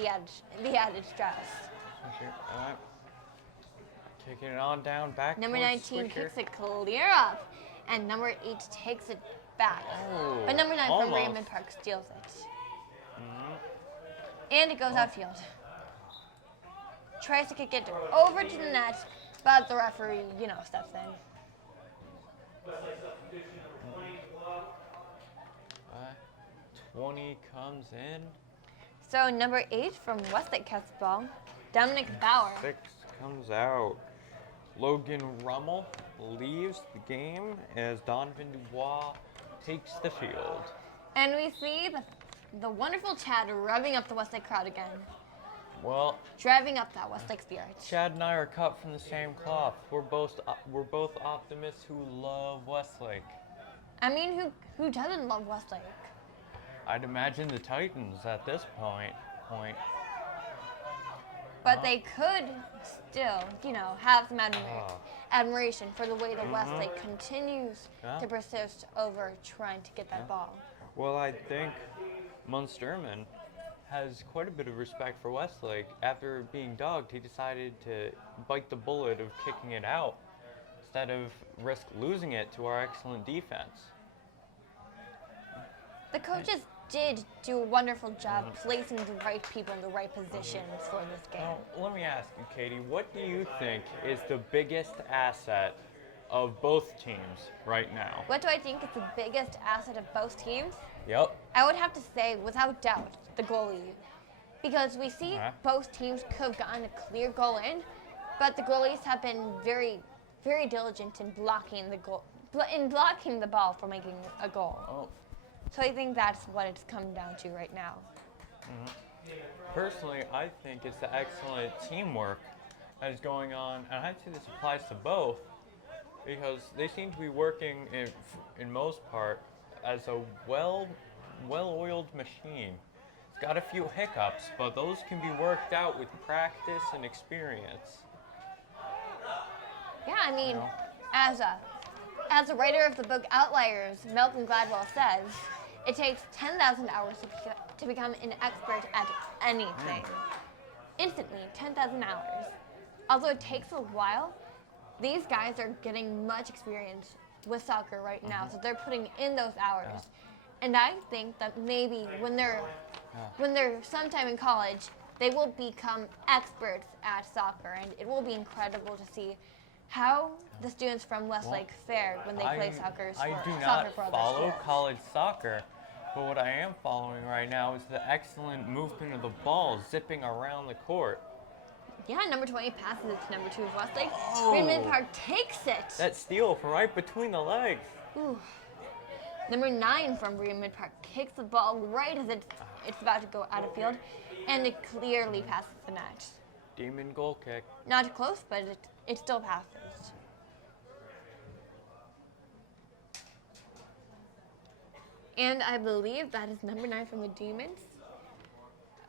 added stress. All right. Kicking it on down back. Number towards 19 Swisher. kicks it clear up, and number 8 takes it back. Oh, But number 9 from Berea almost. Midpark steals it. And it goes outfield. Tries to kick it over to the net, but the referee, steps in. 20 comes in. So number 8 from Westlake gets the ball. Dominic Bauer. 6 comes out. Logan Rummel leaves the game as Donovan Dubois takes the field. And we see the wonderful Chad revving up the Westlake crowd again. Well, Driving up that Westlake spirit. Chad and I are cut from the same cloth. We're both optimists who love Westlake. I mean, who doesn't love Westlake? I'd imagine the Titans at this point. But they could still, have some admiration for the way that Westlake continues to persist over trying to get that ball. Well, I think Munsterman has quite a bit of respect for Westlake. After being dogged, he decided to bite the bullet of kicking it out instead of risk losing it to our excellent defense. The coaches did do a wonderful job placing the right people in the right positions for this game. Now, let me ask you, Katie, what do you think is the biggest asset of both teams right now? What do I think is the biggest asset of both teams? Yep. I would have to say, without doubt, the goalie. Because we see both teams could have gotten a clear goal in, but the goalies have been very, very diligent in blocking the ball from making a goal. Oh. So I think that's what it's come down to right now. Personally, I think it's the excellent teamwork that is going on, and I'd say this applies to both, because they seem to be working in most part as a well-oiled machine. It's got a few hiccups, but those can be worked out with practice and experience. Yeah, I mean, as a writer of the book Outliers, Malcolm Gladwell says, it takes 10,000 hours to become an expert at anything. Instantly, 10,000 hours. Although it takes a while, these guys are getting much experience with soccer right now, so they're putting in those hours. And I think that maybe when they're sometime in college, they will become experts at soccer, and it will be incredible to see how the students from Westlake fare when they play soccer I do soccer not for other follow schools. college soccer, but what I am following right now is the excellent movement of the ball zipping around the court. Yeah, number 20 passes it to number 2 of Westlake. Oh. Midpark takes it. That steal from right between the legs. Ooh. Number 9 from Berea Midpark kicks the ball right as it's about to go out of field, and it clearly passes the net. Demon goal kick. Not close, but it still passes. And I believe that is number 9 from the Demons.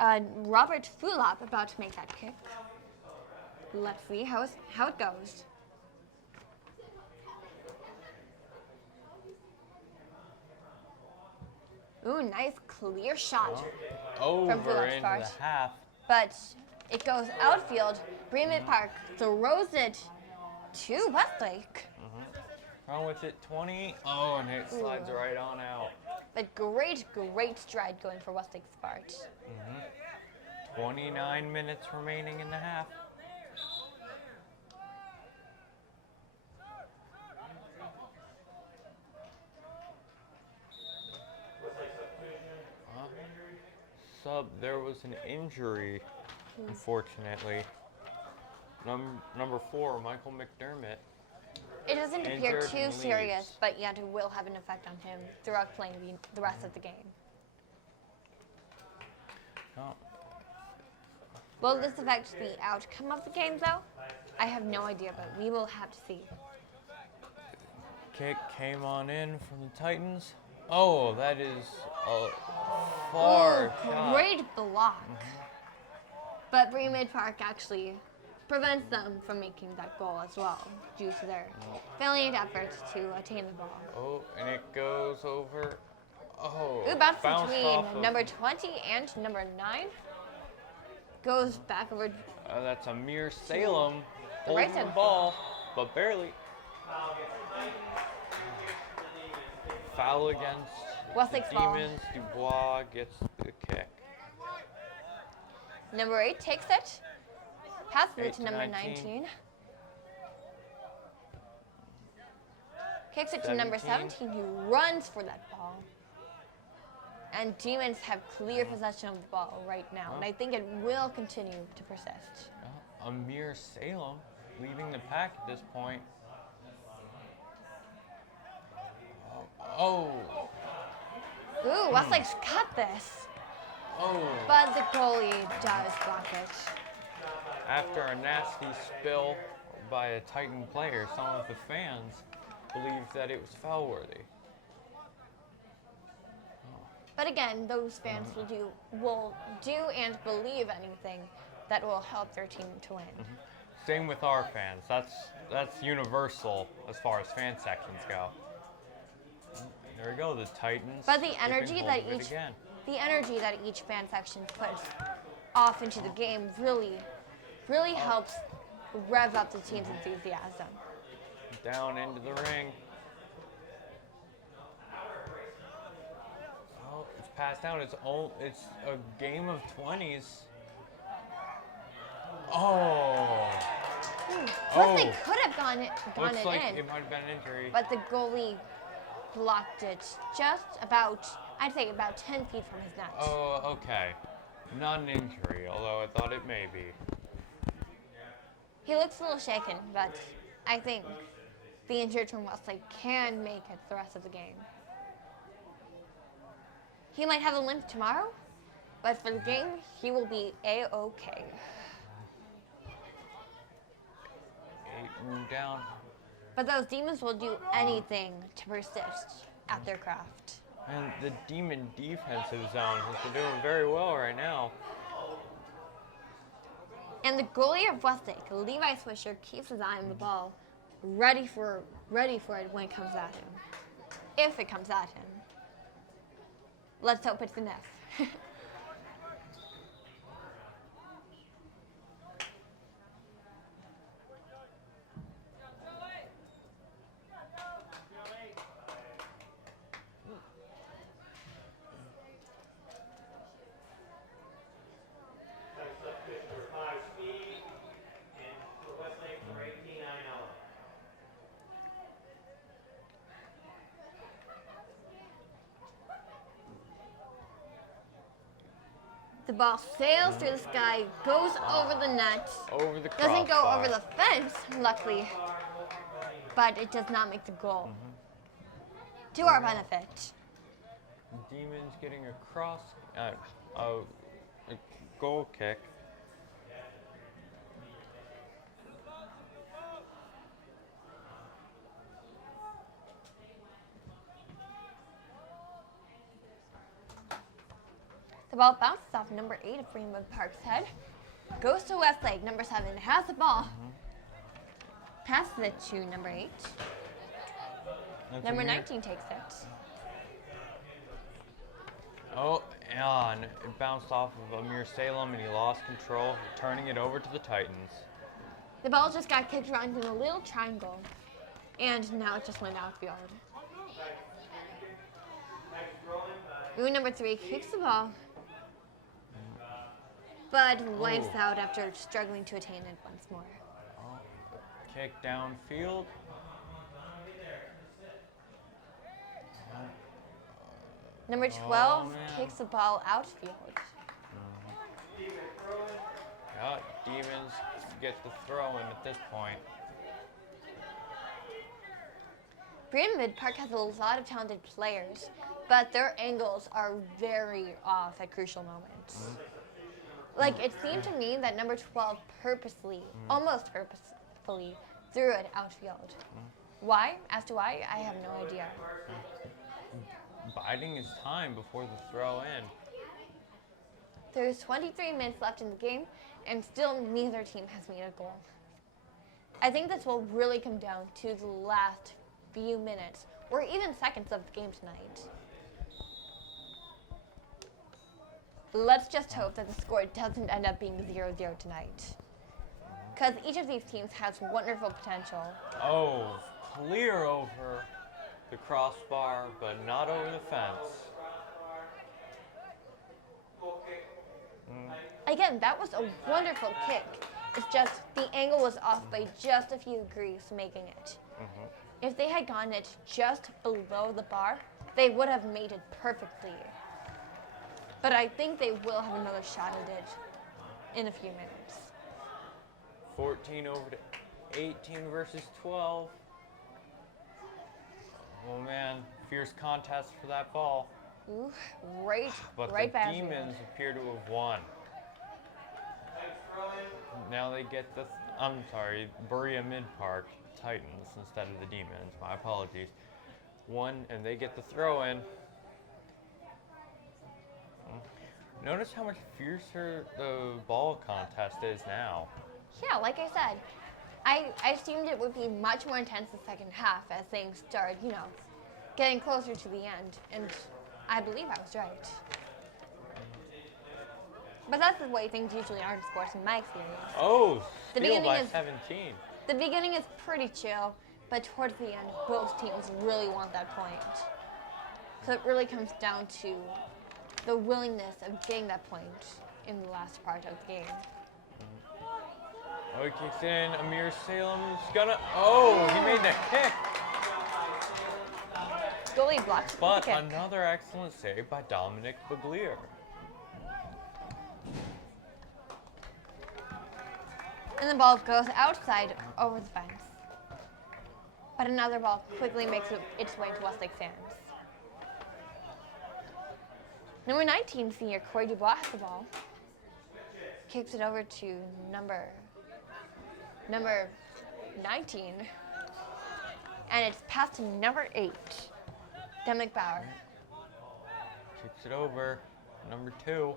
Robert Fulop about to make that kick. Let's see how it goes. Ooh, nice clear shot. Over Fulop's into part. the half. But it goes outfield. Berea Midpark throws it to Westlake. Run with it, 20. Oh, and it slides right on out. But great stride going for Westlake's part. 29 minutes remaining in the half. Sub, there was an injury, unfortunately. Number 4, Michael McDermott. It doesn't appear Injured too and serious, leaves. but yet it will have an effect on him throughout playing the rest of the game. Oh, Will this affect the outcome of the game, though? I have no idea, but we will have to see. kick came on in from the Titans. Oh, that is a far shot. Great block. But Berea Midpark actually prevents them from making that goal as well due to their valiant efforts to attain the ball. Oh, and it goes over. Oh, Ooh, bounce bounced between off of- number 20 and number 9. Goes back over. That's Amir Salem The right holding the side. ball, but barely. Foul against Westlake's the ball. Demons. Dubois gets the kick. Number 8 takes it. Passes it 8 to to number 19. 19. Kicks it to number 17, who runs for that ball. And Demons have clear possession of the ball right now, and I think it will continue to persist. Amir Salem leading the pack at this point. Oh. Ooh, Westlake's got this, Oh. but the goalie does block it. After a nasty spill by a Titan player, some of the fans believed that it was foul worthy. But again, those fans will do and believe anything that will help their team to win. Same with our fans. That's universal as far as fan sections go. There we go, the Titans. But the keeping energy hold that of it again. each fan section puts off into the game really helps rev up the team's enthusiasm. Down into the ring. Oh, it's passed down. It's a game of 20s. Oh. Westlake could have gone Looks it like in, it might have been an injury. but the goalie blocked it just about, I'd say about 10 feet from his net. Oh, okay. Not an injury, although I thought it may be. He looks a little shaken, but I think the injured from Westlake can make it the rest of the game. He might have a limp tomorrow, but for the game, he will be A-okay. 8 moved down. But those Demons will do anything to persist at their craft. And the Demon defensive zone has been doing very well right now. And the goalie of Westlake, Levi Swisher, keeps his eye on the ball, ready for it when it comes at him. If it comes at him. Let's hope it's enough. The ball sails through the sky, goes over the net, Over the doesn't go crossbar. over the fence, luckily, but it does not make the goal. To our benefit. Demons getting a goal kick. The ball bounces off number 8 of Midpark's head, goes to Westlake. Number 7 has the ball, passes it to number 8. That's Number Amir. 19 takes it. Oh, and it bounced off of Amir Salem and he lost control, turning it over to the Titans. The ball just got kicked around in a little triangle, and now it just went outfield. Ooh, number 3 kicks the ball, but winds out after struggling to attain it once more. Kick downfield. Number 12 man. kicks the ball outfield. Yeah, Demons get the throw in at this point. Berea Midpark has a lot of talented players, but their angles are very off at crucial moments. Like, it seemed to me that number 12 purposely, almost purposefully, threw it outfield. Why? As to why, I have no idea. Biding his time before the throw in. There's 23 minutes left in the game, and still neither team has made a goal. I think this will really come down to the last few minutes, or even seconds of the game tonight. Let's just hope that the score doesn't end up being 0-0 tonight. Because each of these teams has wonderful potential. Oh, clear over the crossbar, but not over the fence. Again, that was a wonderful kick. It's just the angle was off by just a few degrees making it. If they had gotten it just below the bar, they would have made it perfectly. But I think they will have another shot at it in a few minutes. 14 over to 18 versus 12. Oh man, fierce contest for that ball. Ooh, right But the back. Demons appear to have won. Now they get the, Berea Midpark Titans instead of the Demons. My apologies. Won, and they get the throw in. Notice how much fiercer the ball contest is now. Yeah, like I said, I assumed it would be much more intense the second half as things started, getting closer to the end. And I believe I was right. But that's the way things usually are in sports in my experience. Oh, The steal beginning by is- 17. The beginning is pretty chill, but towards the end, both teams really want that point. So it really comes down to the willingness of getting that point in the last part of the game. Oh, he kicks in. Amir Salem's gonna. Oh, he made the kick. Goalie blocks But the kick. another excellent save by Dominic Baglier. And the ball goes outside over the fence. But another ball quickly makes its way to Westlake fans. Number 19, senior Corey Dubois has the ball. Kicks it over to number 19. And it's passed to number 8, Dominic Bauer. Kicks it over. Number 2.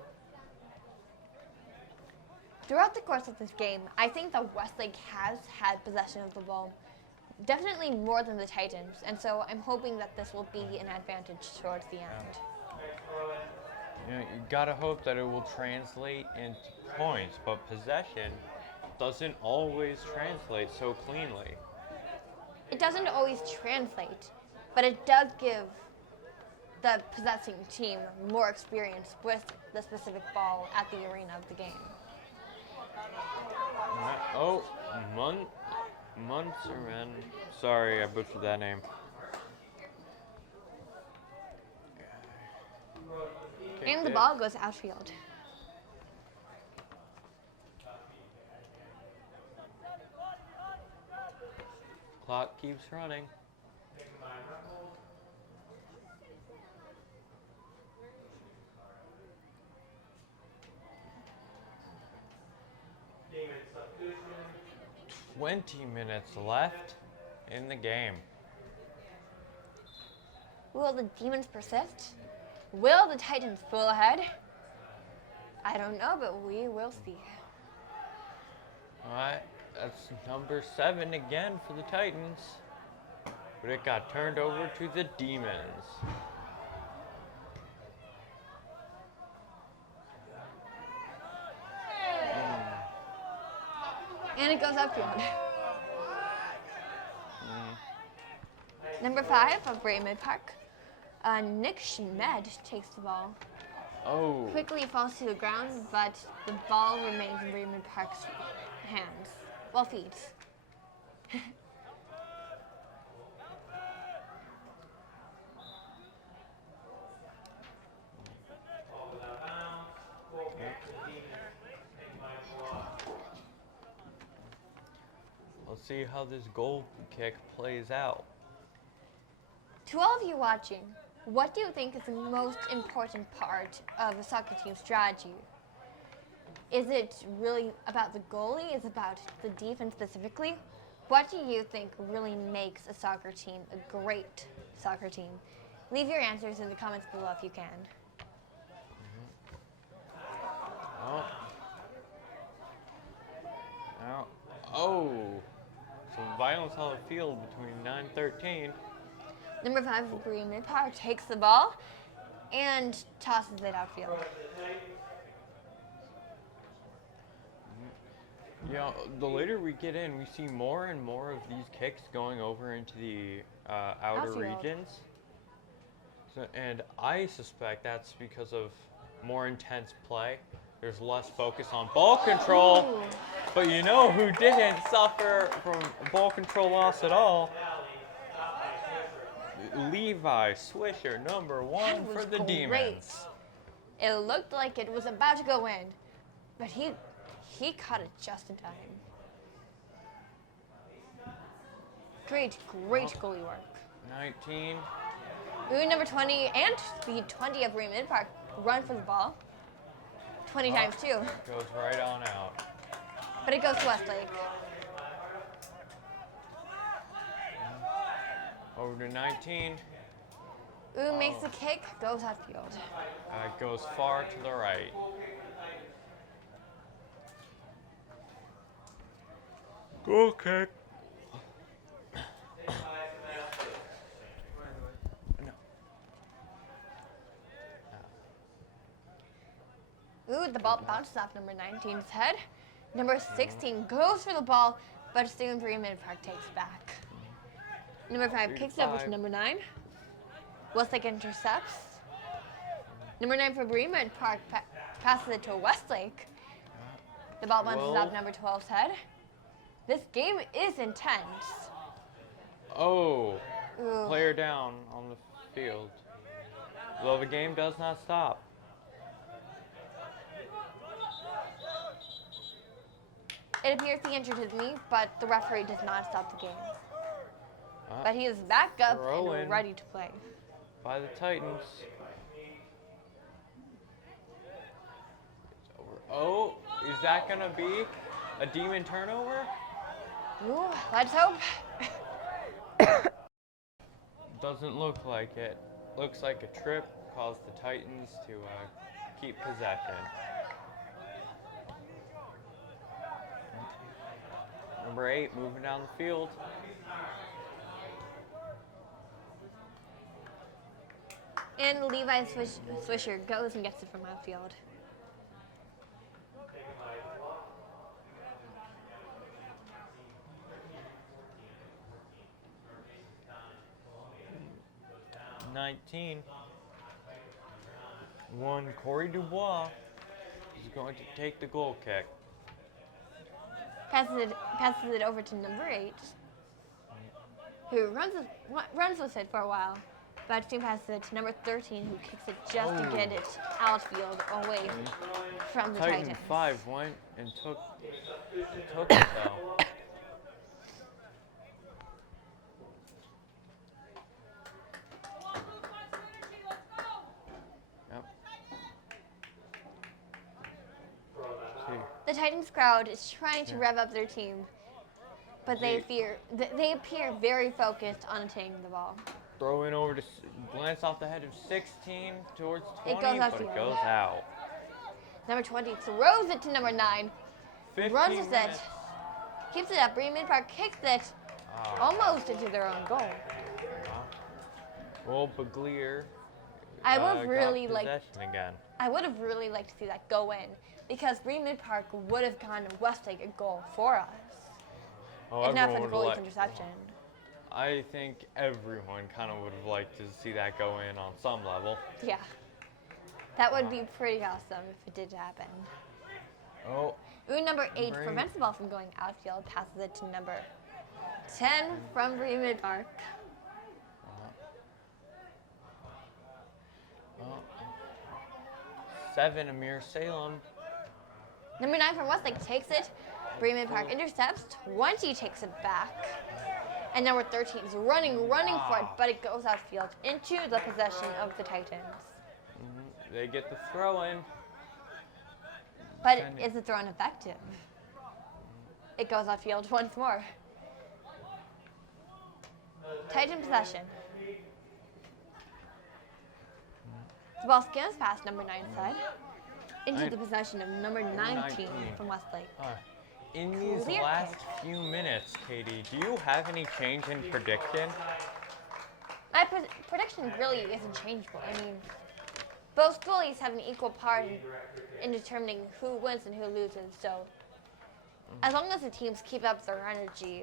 Throughout the course of this game, I think that Westlake has had possession of the ball, definitely more than the Titans, and so I'm hoping that this will be an advantage towards the end. You gotta hope that it will translate into points, but possession doesn't always translate so cleanly. It doesn't always translate, but it does give the possessing team more experience with the specific ball at the arena of the game. Oh, Munsterman. Sorry, I butchered that name. And the ball goes outfield. Clock keeps running. Demon substitution. 20 minutes left in the game. Will the Demons persist? Will the Titans pull ahead? I don't know, but we will see. All right, that's number 7 again for the Titans. But it got turned over to the Demons. And it goes upfield. Number 5 of Berea Midpark, Nick Schmed takes the ball. Oh, Quickly falls to the ground, but the ball remains in Berea Midpark's hands. Well, feet. let's see how this goal kick plays out. To all of you watching, what do you think is the most important part of a soccer team's strategy? Is it really about the goalie? Is it about the defense specifically? What do you think really makes a soccer team a great soccer team? Leave your answers in the comments below if you can. Oh. Now, oh. Some violence on the field between 9-13. Number 5 for Berea Midpark takes the ball and tosses it outfield. Yeah, the later we get in, we see more and more of these kicks going over into the outer Outfield. regions. So, and I suspect that's because of more intense play. There's less focus on ball control. Ooh. But you know who didn't suffer from ball control loss at all? Levi Swisher, number 1 That for was the great. Demons. It looked like it was about to go in, but he caught it just in time. Great goalie work. 19. Ooh, number 20 and the 20 of Berea Midpark run for the ball. 20 times too, Goes right on out. but it goes to Westlake. Over to 19. Ooh, makes the kick, goes outfield. Goes far to the right. Goal kick. Ooh, the ball bounces off number 19's head. Number 16 goes for the ball, but soon Berea Midpark takes it back. Number 5 kicks it over to number 9. Westlake intercepts. Number 9 for Berea Midpark passes it to Westlake. The ball bounces off number 12's head. This game is intense. Oh, Ooh. player down on the field. Though the game does not stop. It appears he injured his knee, but the referee does not stop the game. But he is back up Throwing. and ready to play. By the Titans. It's over. Oh, is that gonna be a Demon turnover? Ooh, let's hope. Doesn't look like it. Looks like a trip caused the Titans to keep possession. Number 8 moving down the field. And Levi Swisher goes and gets it from outfield. One Corey Dubois is going to take the goal kick. Passes it over to number 8, who runs with it for a while, but soon passes it to number 13, who kicks it just to get it outfield away from the Titan Titans. 5 went and took it though. The Titans crowd is trying to rev up their team, but they appear very focused on attaining the ball. Throw in over to glance off the head of 16 towards 20, It goes but outfield. it goes out. Number 20 throws it to number 9, 15 runs with it, minutes. keeps it up. Berea Midpark kicks it almost into their own goal. Well, Baglier I would got really like. possession again. I would have really liked to see that go in, because Berea Midpark would have gone to Westlake a goal for us, Oh, if not for everyone the would goalie's like- interception. I think everyone kind of would have liked to see that go in on some level. Yeah, that would be pretty awesome if it did happen. Oh, Ooh, number 8 Number 8. prevents the ball from going outfield, passes it to number 10 from Berea Midpark. oh. 7, Amir Salem. Number 9 from Westlake takes it. Berea Midpark intercepts. 20 takes it back. And number 13 is running for it, but it goes outfield into the possession of the Titans. They get the throw in. But is the throw ineffective? It goes outfield once more. Titan possession. The ball skims past number 9's side. into the possession of number 19 19. from Westlake. In these Clear last kick. few minutes, Katie, do you have any change in prediction? My prediction really isn't changeable. I mean, both goalies have an equal part in determining who wins and who loses. So, as long as the teams keep up their energy,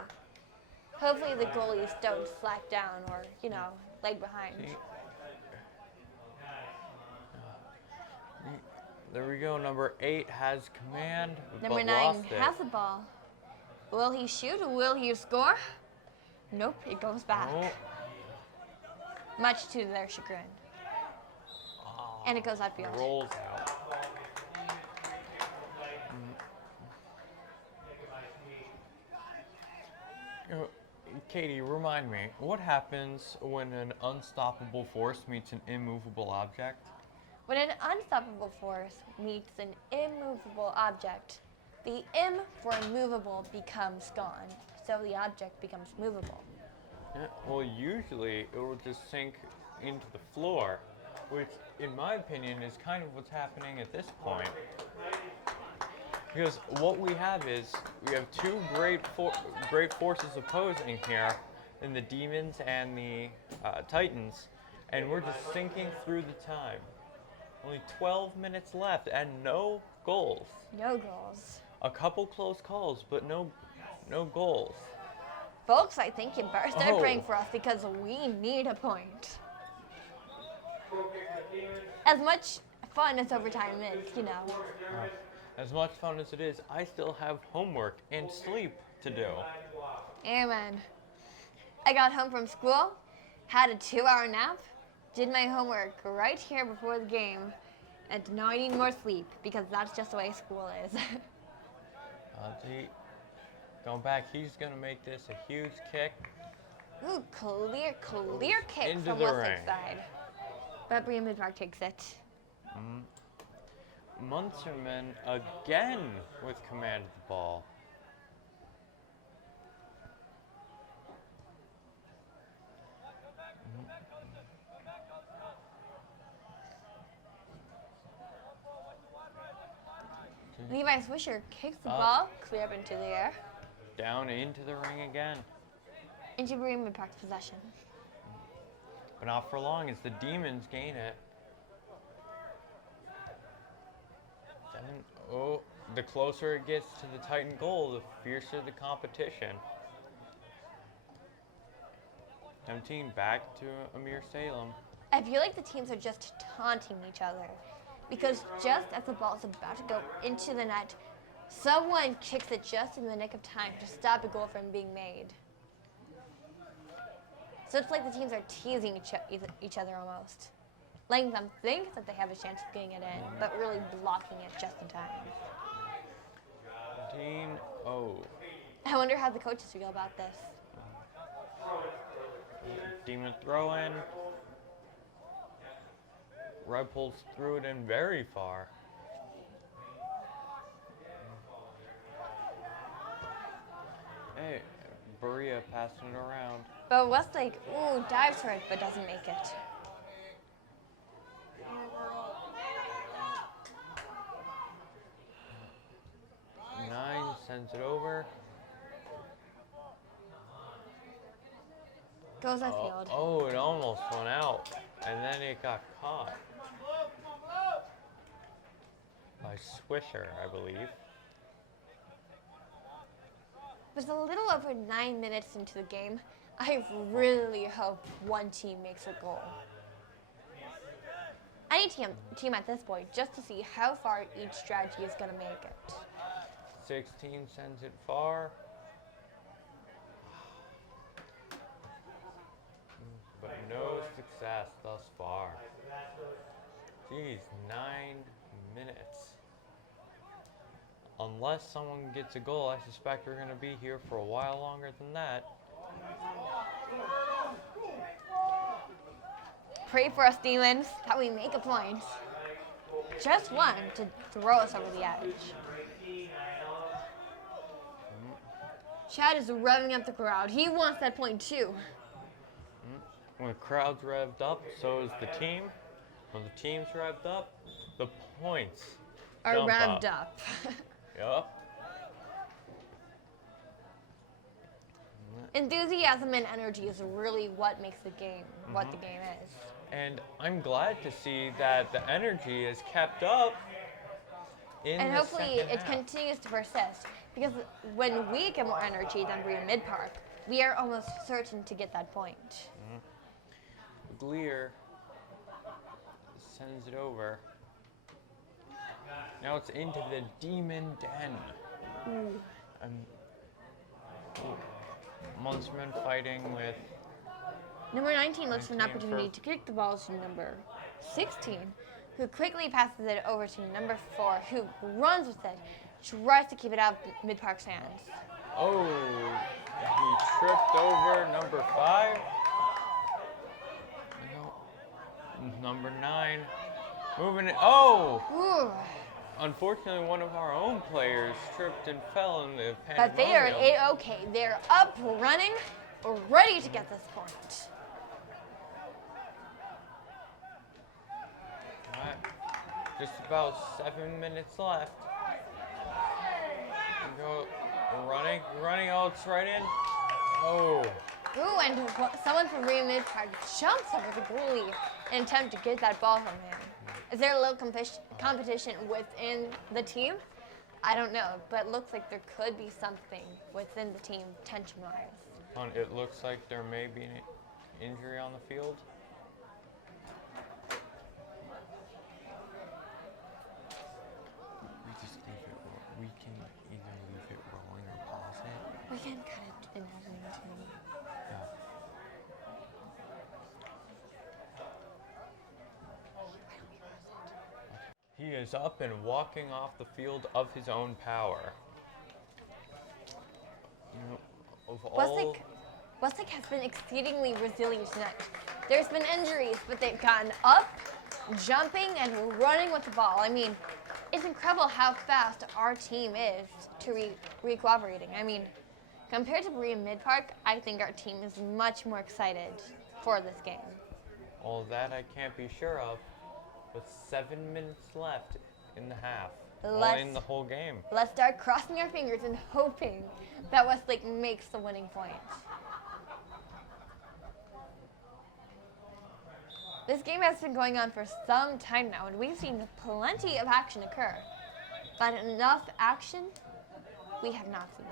hopefully the goalies don't slack down or, lag behind. There we go. Number 8 has command, Number but 9 lost it. has the ball. Will he shoot or will he score? Nope, it goes back. Oh. Much to their chagrin. And it goes outfield. Rolls out. Katie, remind me, what happens when an unstoppable force meets an immovable object? When an unstoppable force meets an immovable object, the M for immovable becomes gone, so the object becomes movable. Yeah, well, usually it will just sink into the floor, which, in my opinion, is kind of what's happening at this point. Because what we have is, we have two great forces opposing here, in the Demons and the Titans, and we're just sinking through the time. Only 12 minutes left, and no goals. No goals. A couple close calls, but no goals. Folks, I think you better start Oh. praying for us because we need a point. As much fun as overtime is, As much fun as it is, I still have homework and sleep to do. Amen. I got home from school, had a 2-hour nap, did my homework right here before the game, and now I need more sleep because that's just the way school is. Going back, he's going to make this a huge kick. Ooh, clear kick Into from the Westlake's ring. side. But Berea Midpark takes it. Munsterman again with command of the ball. Levi Swisher kicks the Up. ball clear up into the air. Down into the ring again. Into Berea Midpark's possession. But not for long as the Demons gain it. The closer it gets to the Titan goal, the fiercer the competition. 17 back to Amir Salem. I feel like the teams are just taunting each other because just as the ball is about to go into the net, someone kicks it just in the nick of time to stop a goal from being made. So it's like the teams are teasing each other almost, letting them think that they have a chance of getting it in, but really blocking it just in time. 17-0. I wonder how the coaches feel about this. Demon throw in. Red pulls through it in very far. Hey, Berea passing it around. But Westlake, dives for it, but doesn't make it. Nine sends it over. Goes outfield. Oh, it almost went out. And then it got caught. By Swisher, I believe. With a little over 9 minutes into the game, I really hope one team makes a goal. Any team at this point, just to see how far each strategy is going to make it. 16 sends it far. But no success thus far. Geez, 9 minutes. Unless someone gets a goal, I suspect we're going to be here for a while longer than that. Pray for us, Demons, that we make a point. Just one to throw us over the edge. Chad is revving up the crowd. He wants that point too. When the crowd's revved up, so is the team. When the team's revved up, the points are jump revved up. Yup. Enthusiasm and energy is really what makes the game what the game is. And I'm glad to see that the energy is kept up in And the hopefully second it half. continues to persist. Because when we get more energy than Berea Midpark, we are almost certain to get that point. Gleer sends it over. Now it's into the demon den. Munsterman fighting with Number 19 looks for an 19 opportunity for- to kick the ball to number 16, who quickly passes it over to number 4, who runs with it, tries to keep it out of Midpark's hands. oh, he tripped over number 5. Number 9 moving it. Oh, Ooh. unfortunately, one of our own players tripped and fell in the But they are pandemonium. A-OK. They're up, running, ready to get this point. Alright, just about 7 minutes left. Go running. Oh, it's right in. Oh, Ooh, and someone from Berea Midpark jumps over the goalie in an attempt to get that ball from him. Is there a little competition within the team? I don't know, but it looks like there could be something within the team tension-wise. it looks like there may be an injury on the field. We can either leave it rolling or pause it. We can cut it in half a minute. Yeah. He is up and walking off the field of his own power. You know, of all, Westlake has been exceedingly resilient tonight. There's been injuries, but they've gotten up, jumping, and running with the ball. I mean, it's incredible how fast our team is to re-cooperating. I mean, compared to Berea Midpark, I think our team is much more excited for this game. all that I can't be sure of. With 7 minutes left in the half, well, in the whole game. Let's start crossing our fingers and hoping that Westlake makes the winning point. This game has been going on for some time now, and we've seen plenty of action occur. But enough action, we have not seen.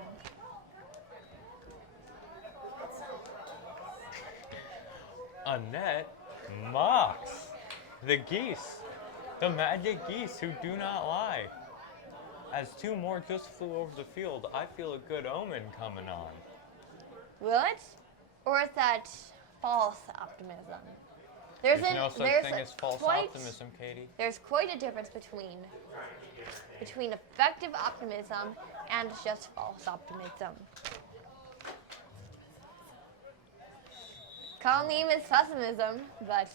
Annette mocks the geese, the magic geese who do not lie. As 2 more just flew over the field, I feel a good omen coming on. Will it? Or is that false optimism? There's no such thing as false optimism, Katie. There's quite a difference between effective optimism and just false optimism. Call me Miss Pessimism, but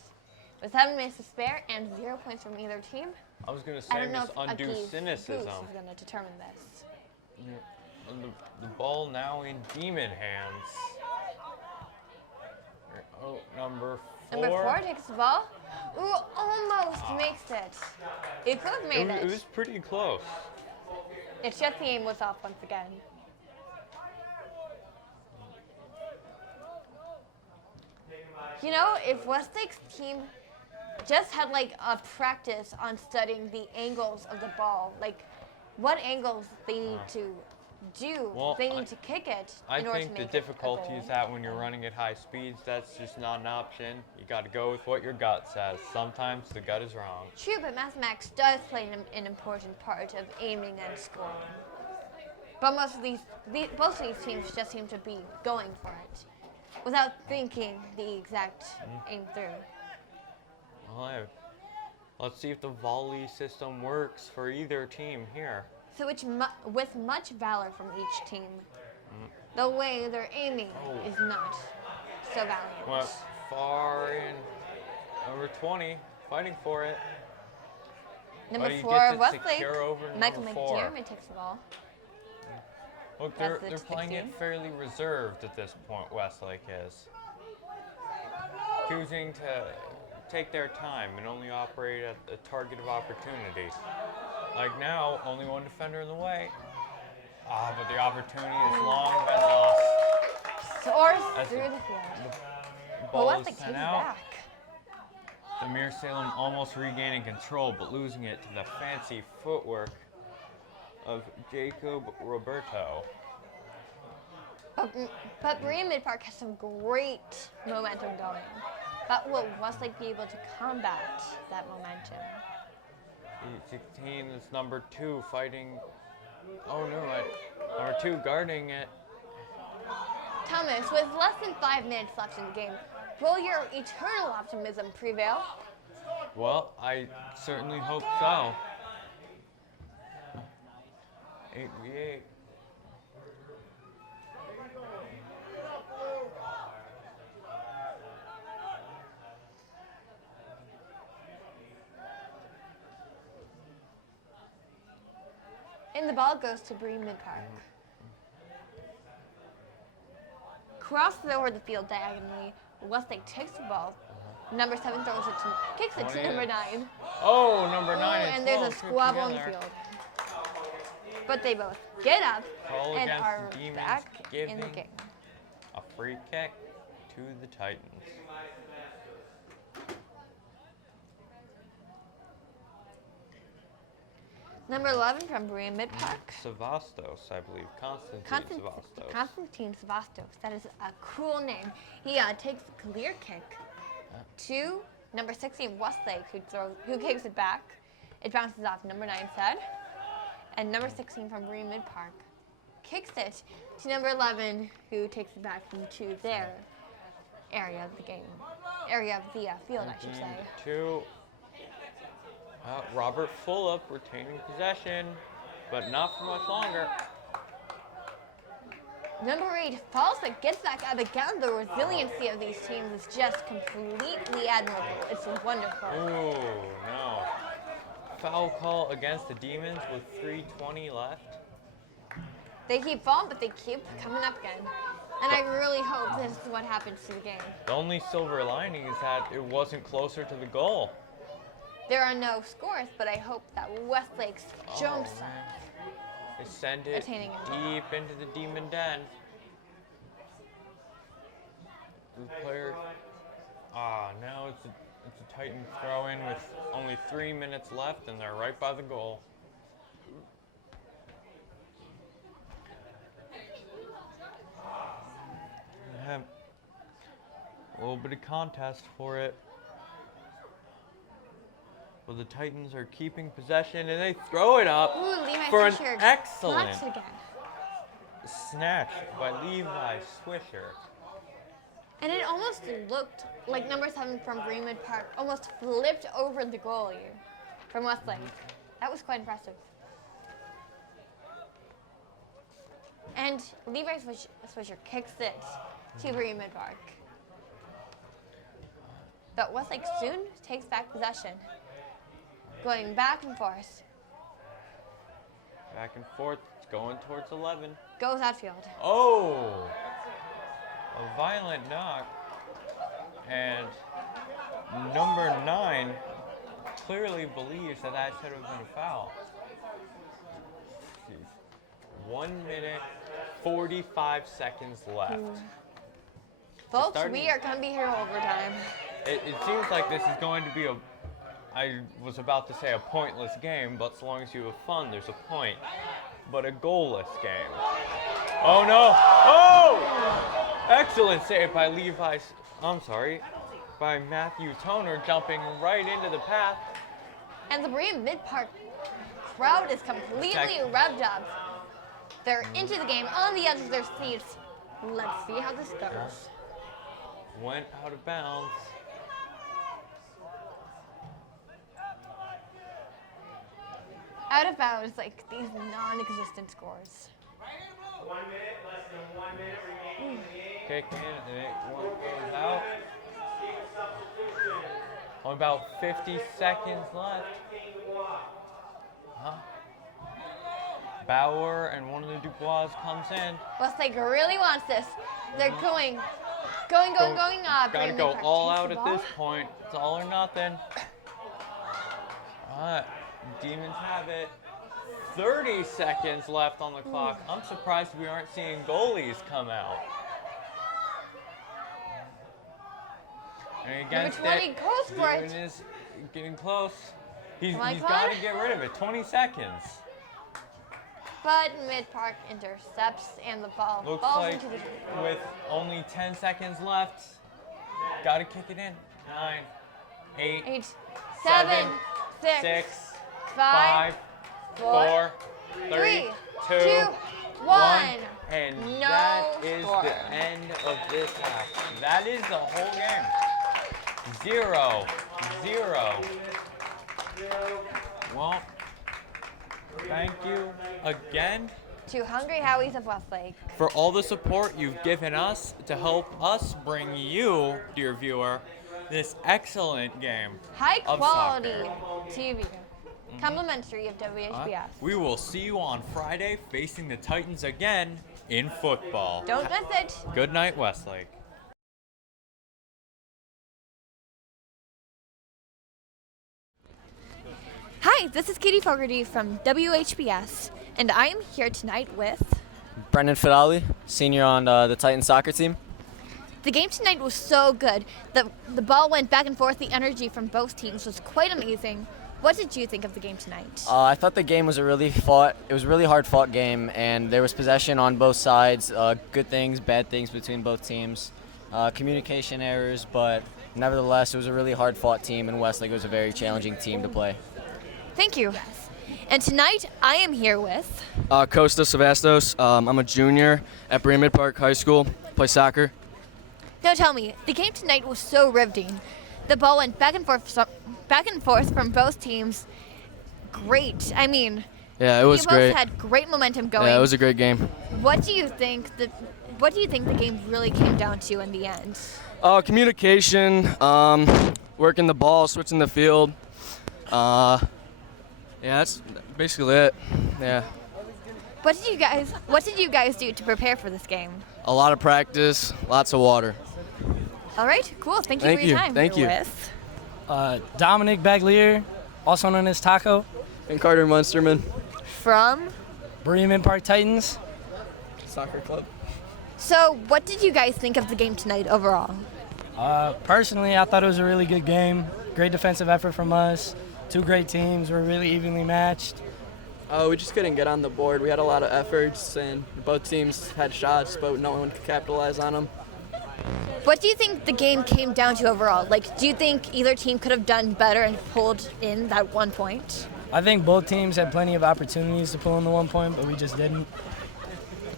with 7 minutes to spare and 0 points from either team, I was going to I say don't know this if undue Aki's cynicism. goose is going to determine this. And the ball now in demon hands. Oh, number 4. Number 4 takes the ball. Ooh, almost makes it. It could have made It it. was pretty close. It's just the aim was off once again. You know, if Westlake's team just had like a practice on studying the angles of the ball, like what angles they need to do, Well, they need to kick it I in order think to the make it a difficulty goal. is that when you're running at high speeds, that's just not an option. You got to go with what your gut says. Sometimes the gut is wrong. True, but mathematics does play an important part of aiming and scoring. But most of these teams just seem to be going for it without thinking the exact aim through. Well, let's see if the volley system works for either team here. So with much valor from each team, the way they're aiming is not so valiant. Went far in. Number 20, fighting for it. Number But he 4, gets it Westlake, secure over Michael number 4. McDermott takes the ball. Look, That's they're the playing it 16. fairly reserved at this point, Westlake is. Choosing to take their time and only operate at the target of opportunity. Like now, only one defender in the way. But the opportunity has long been lost. Soars As through the- the field. The But ball is Westlake sent takes it out. back. The Mir Salem almost regaining control, but losing it to the fancy footwork of Jacob Roberto. But Berea Midpark has some great momentum going. But will Westlake be able to combat that momentum? 16 is number 2 fighting. Oh no, number 2 guarding it. Thomas, with less than 5 minutes left in the game, will your eternal optimism prevail? Well, I certainly hope so. 8v8. And the ball goes to Berea Midpark. Crosses over the field diagonally. Westlake takes the ball. Number 7 throws it to, kicks it to number 9. Oh, number 9 Oh, and and there's 12 a squabble on the together. field. But they both get up Call and against are the Demons, back in the giving game. a free kick to the Titans. Number 11 from Berea Midpark. Savastos, I believe. Constantine Savastos. Constantine Savastos. That is a cool name. He takes a clear kick to number 16 Westlake, who kicks it back. It bounces off number 9's head, and number 16 from Berea Midpark kicks it to number 11, who takes it back into their area of the game, area of the field, I should say. To Robert Fulop retaining possession, but not for much longer. Number 8 falls but gets back up again. The resiliency of these teams is just completely admirable. It's wonderful. Ooh, no. Foul call against the Demons with 3:20 left. They keep falling, but they keep coming up again. And I really hope this is what happens to the game. The only silver lining is that it wasn't closer to the goal. There are no scores, but I hope that Westlake's jump shot. They send it Attaining it. deep into the Demon Den. The player. Now it's a Titan throw in with only 3 minutes left, and they're right by the goal. They have a little bit of contest for it. Well, the Titans are keeping possession, and they throw it up Ooh, Levi for an Fisher excellent blocks it again. snatch by Levi Swisher. And it almost looked like number 7 from Berea Midpark almost flipped over the goalie from Westlake. That was quite impressive. And Levi Swisher kicks it to Berea Midpark. But Westlake soon takes back possession, going back and forth. Back and forth, it's going towards 11. Goes outfield. Oh! A violent knock. And number 9 clearly believes that that should have been a foul. Jeez. 1 minute, 45 seconds left. Folks, we are going to be here overtime. It seems like this is going to be I was about to say a pointless game, but so long as you have fun, there's a point. But a goalless game. Oh no! Oh! Excellent save by by Matthew Toner, jumping right into the path. And the Berea Midpark crowd is completely revved up. They're into the game, on the edge of their seats. Let's see how this goes. Went out of bounds. Out of bounds, like these non-existent scores. 1 minute, less than 1 minute remaining in the game. Kick in, and it goes out. Substitution. Only about 50 seconds left. Bauer and one of the Dubois comes in. Westlake really wants this. They're going Going. Gotta Brandon go Midpark all takes out the at ball. this point. It's all or nothing. All right, Demons have it. 30 seconds left on the clock. I'm surprised we aren't seeing goalies come out. And against Number 20 it, goes for it. Demon is getting close. He's Come on, got to get rid of it. 20 seconds. But Midpark intercepts and the ball Looks falls like into the with only 10 seconds left, got to kick it in. 9, 8, 8, 7, 6, 5, 4, 3, 2, 1. And No that is score. the end of this half. That is the whole game. 0-0. Well, thank you again To Hungry Howie's of Westlake. for all the support you've given us to help us bring you, dear viewer, this excellent game. High of quality soccer. TV. Complimentary of WHBS. We will see you on Friday facing the Titans again in football. Don't miss it. Good night, Westlake. Hi, this is Katie Fogarty from WHBS, and I am here tonight with. Brendan Fidali, senior on the Titans soccer team. The game tonight was so good. The ball went back and forth. The energy from both teams was quite amazing. What did you think of the game tonight? I thought the game was a really hard fought game, and there was possession on both sides. Good things, bad things between both teams. Communication errors, but nevertheless, it was a really hard fought team, and Westlake was a very challenging team to play. Thank you. And tonight I am here with. Kostas Savastos. I'm a junior at Berea Midpark High School. Play soccer. Now tell me, the game tonight was so riveting. The ball went back and forth from both teams. Great. I mean, Yeah, it was you both great. had great momentum going. Yeah, it was a great game. What do you think the game really came down to in the end? Communication, working the ball, switching the field. Yeah, that's basically it. Yeah, What did you guys do to prepare for this game? a lot of practice, lots of water. All right, cool. Thank you Thank for your you. time. Thank you. With Dominic Baglier, also known as Taco, And Carter Munsterman. from. Berea Midpark Titans. Soccer club. So, what did you guys think of the game tonight overall? Personally, I thought it was a really good game. Great defensive effort from us. Two great teams. We're really evenly matched. We just couldn't get on the board. We had a lot of efforts, and both teams had shots, but no one could capitalize on them. What do you think the game came down to overall? Like, do you think either team could have done better and pulled in that 1 point? I think both teams had plenty of opportunities to pull in the 1 point, but we just didn't.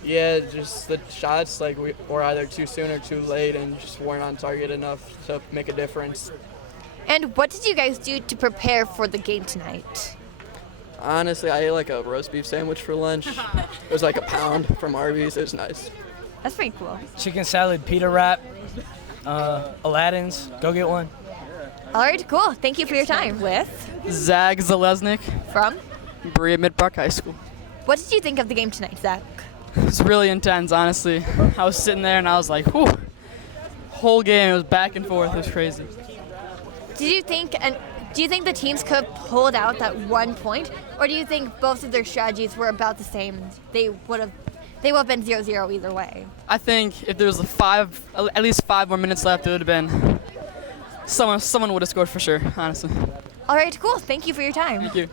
Yeah, just the shots, like we were either too soon or too late, and just weren't on target enough to make a difference. And what did you guys do to prepare for the game tonight? Honestly, I ate like a roast beef sandwich for lunch. It was like a pound from Arby's. It was nice. That's pretty cool. Chicken salad, pita wrap, Aladdin's. Go get one. All right, cool. Thank you for your time. With Zach Zalesnik, from. Berea Midpark High School. What did you think of the game tonight, Zach? It was really intense, honestly. I was sitting there and I was like, whew. Whole game, it was back and forth. It was crazy. Do you think the teams could have pulled out that 1 point, or do you think both of their strategies were about the same? They would have been 0-0 either way. I think if there was at least 5 more minutes left, it would have been someone would have scored for sure, honestly. All right, cool. Thank you for your time. Thank you.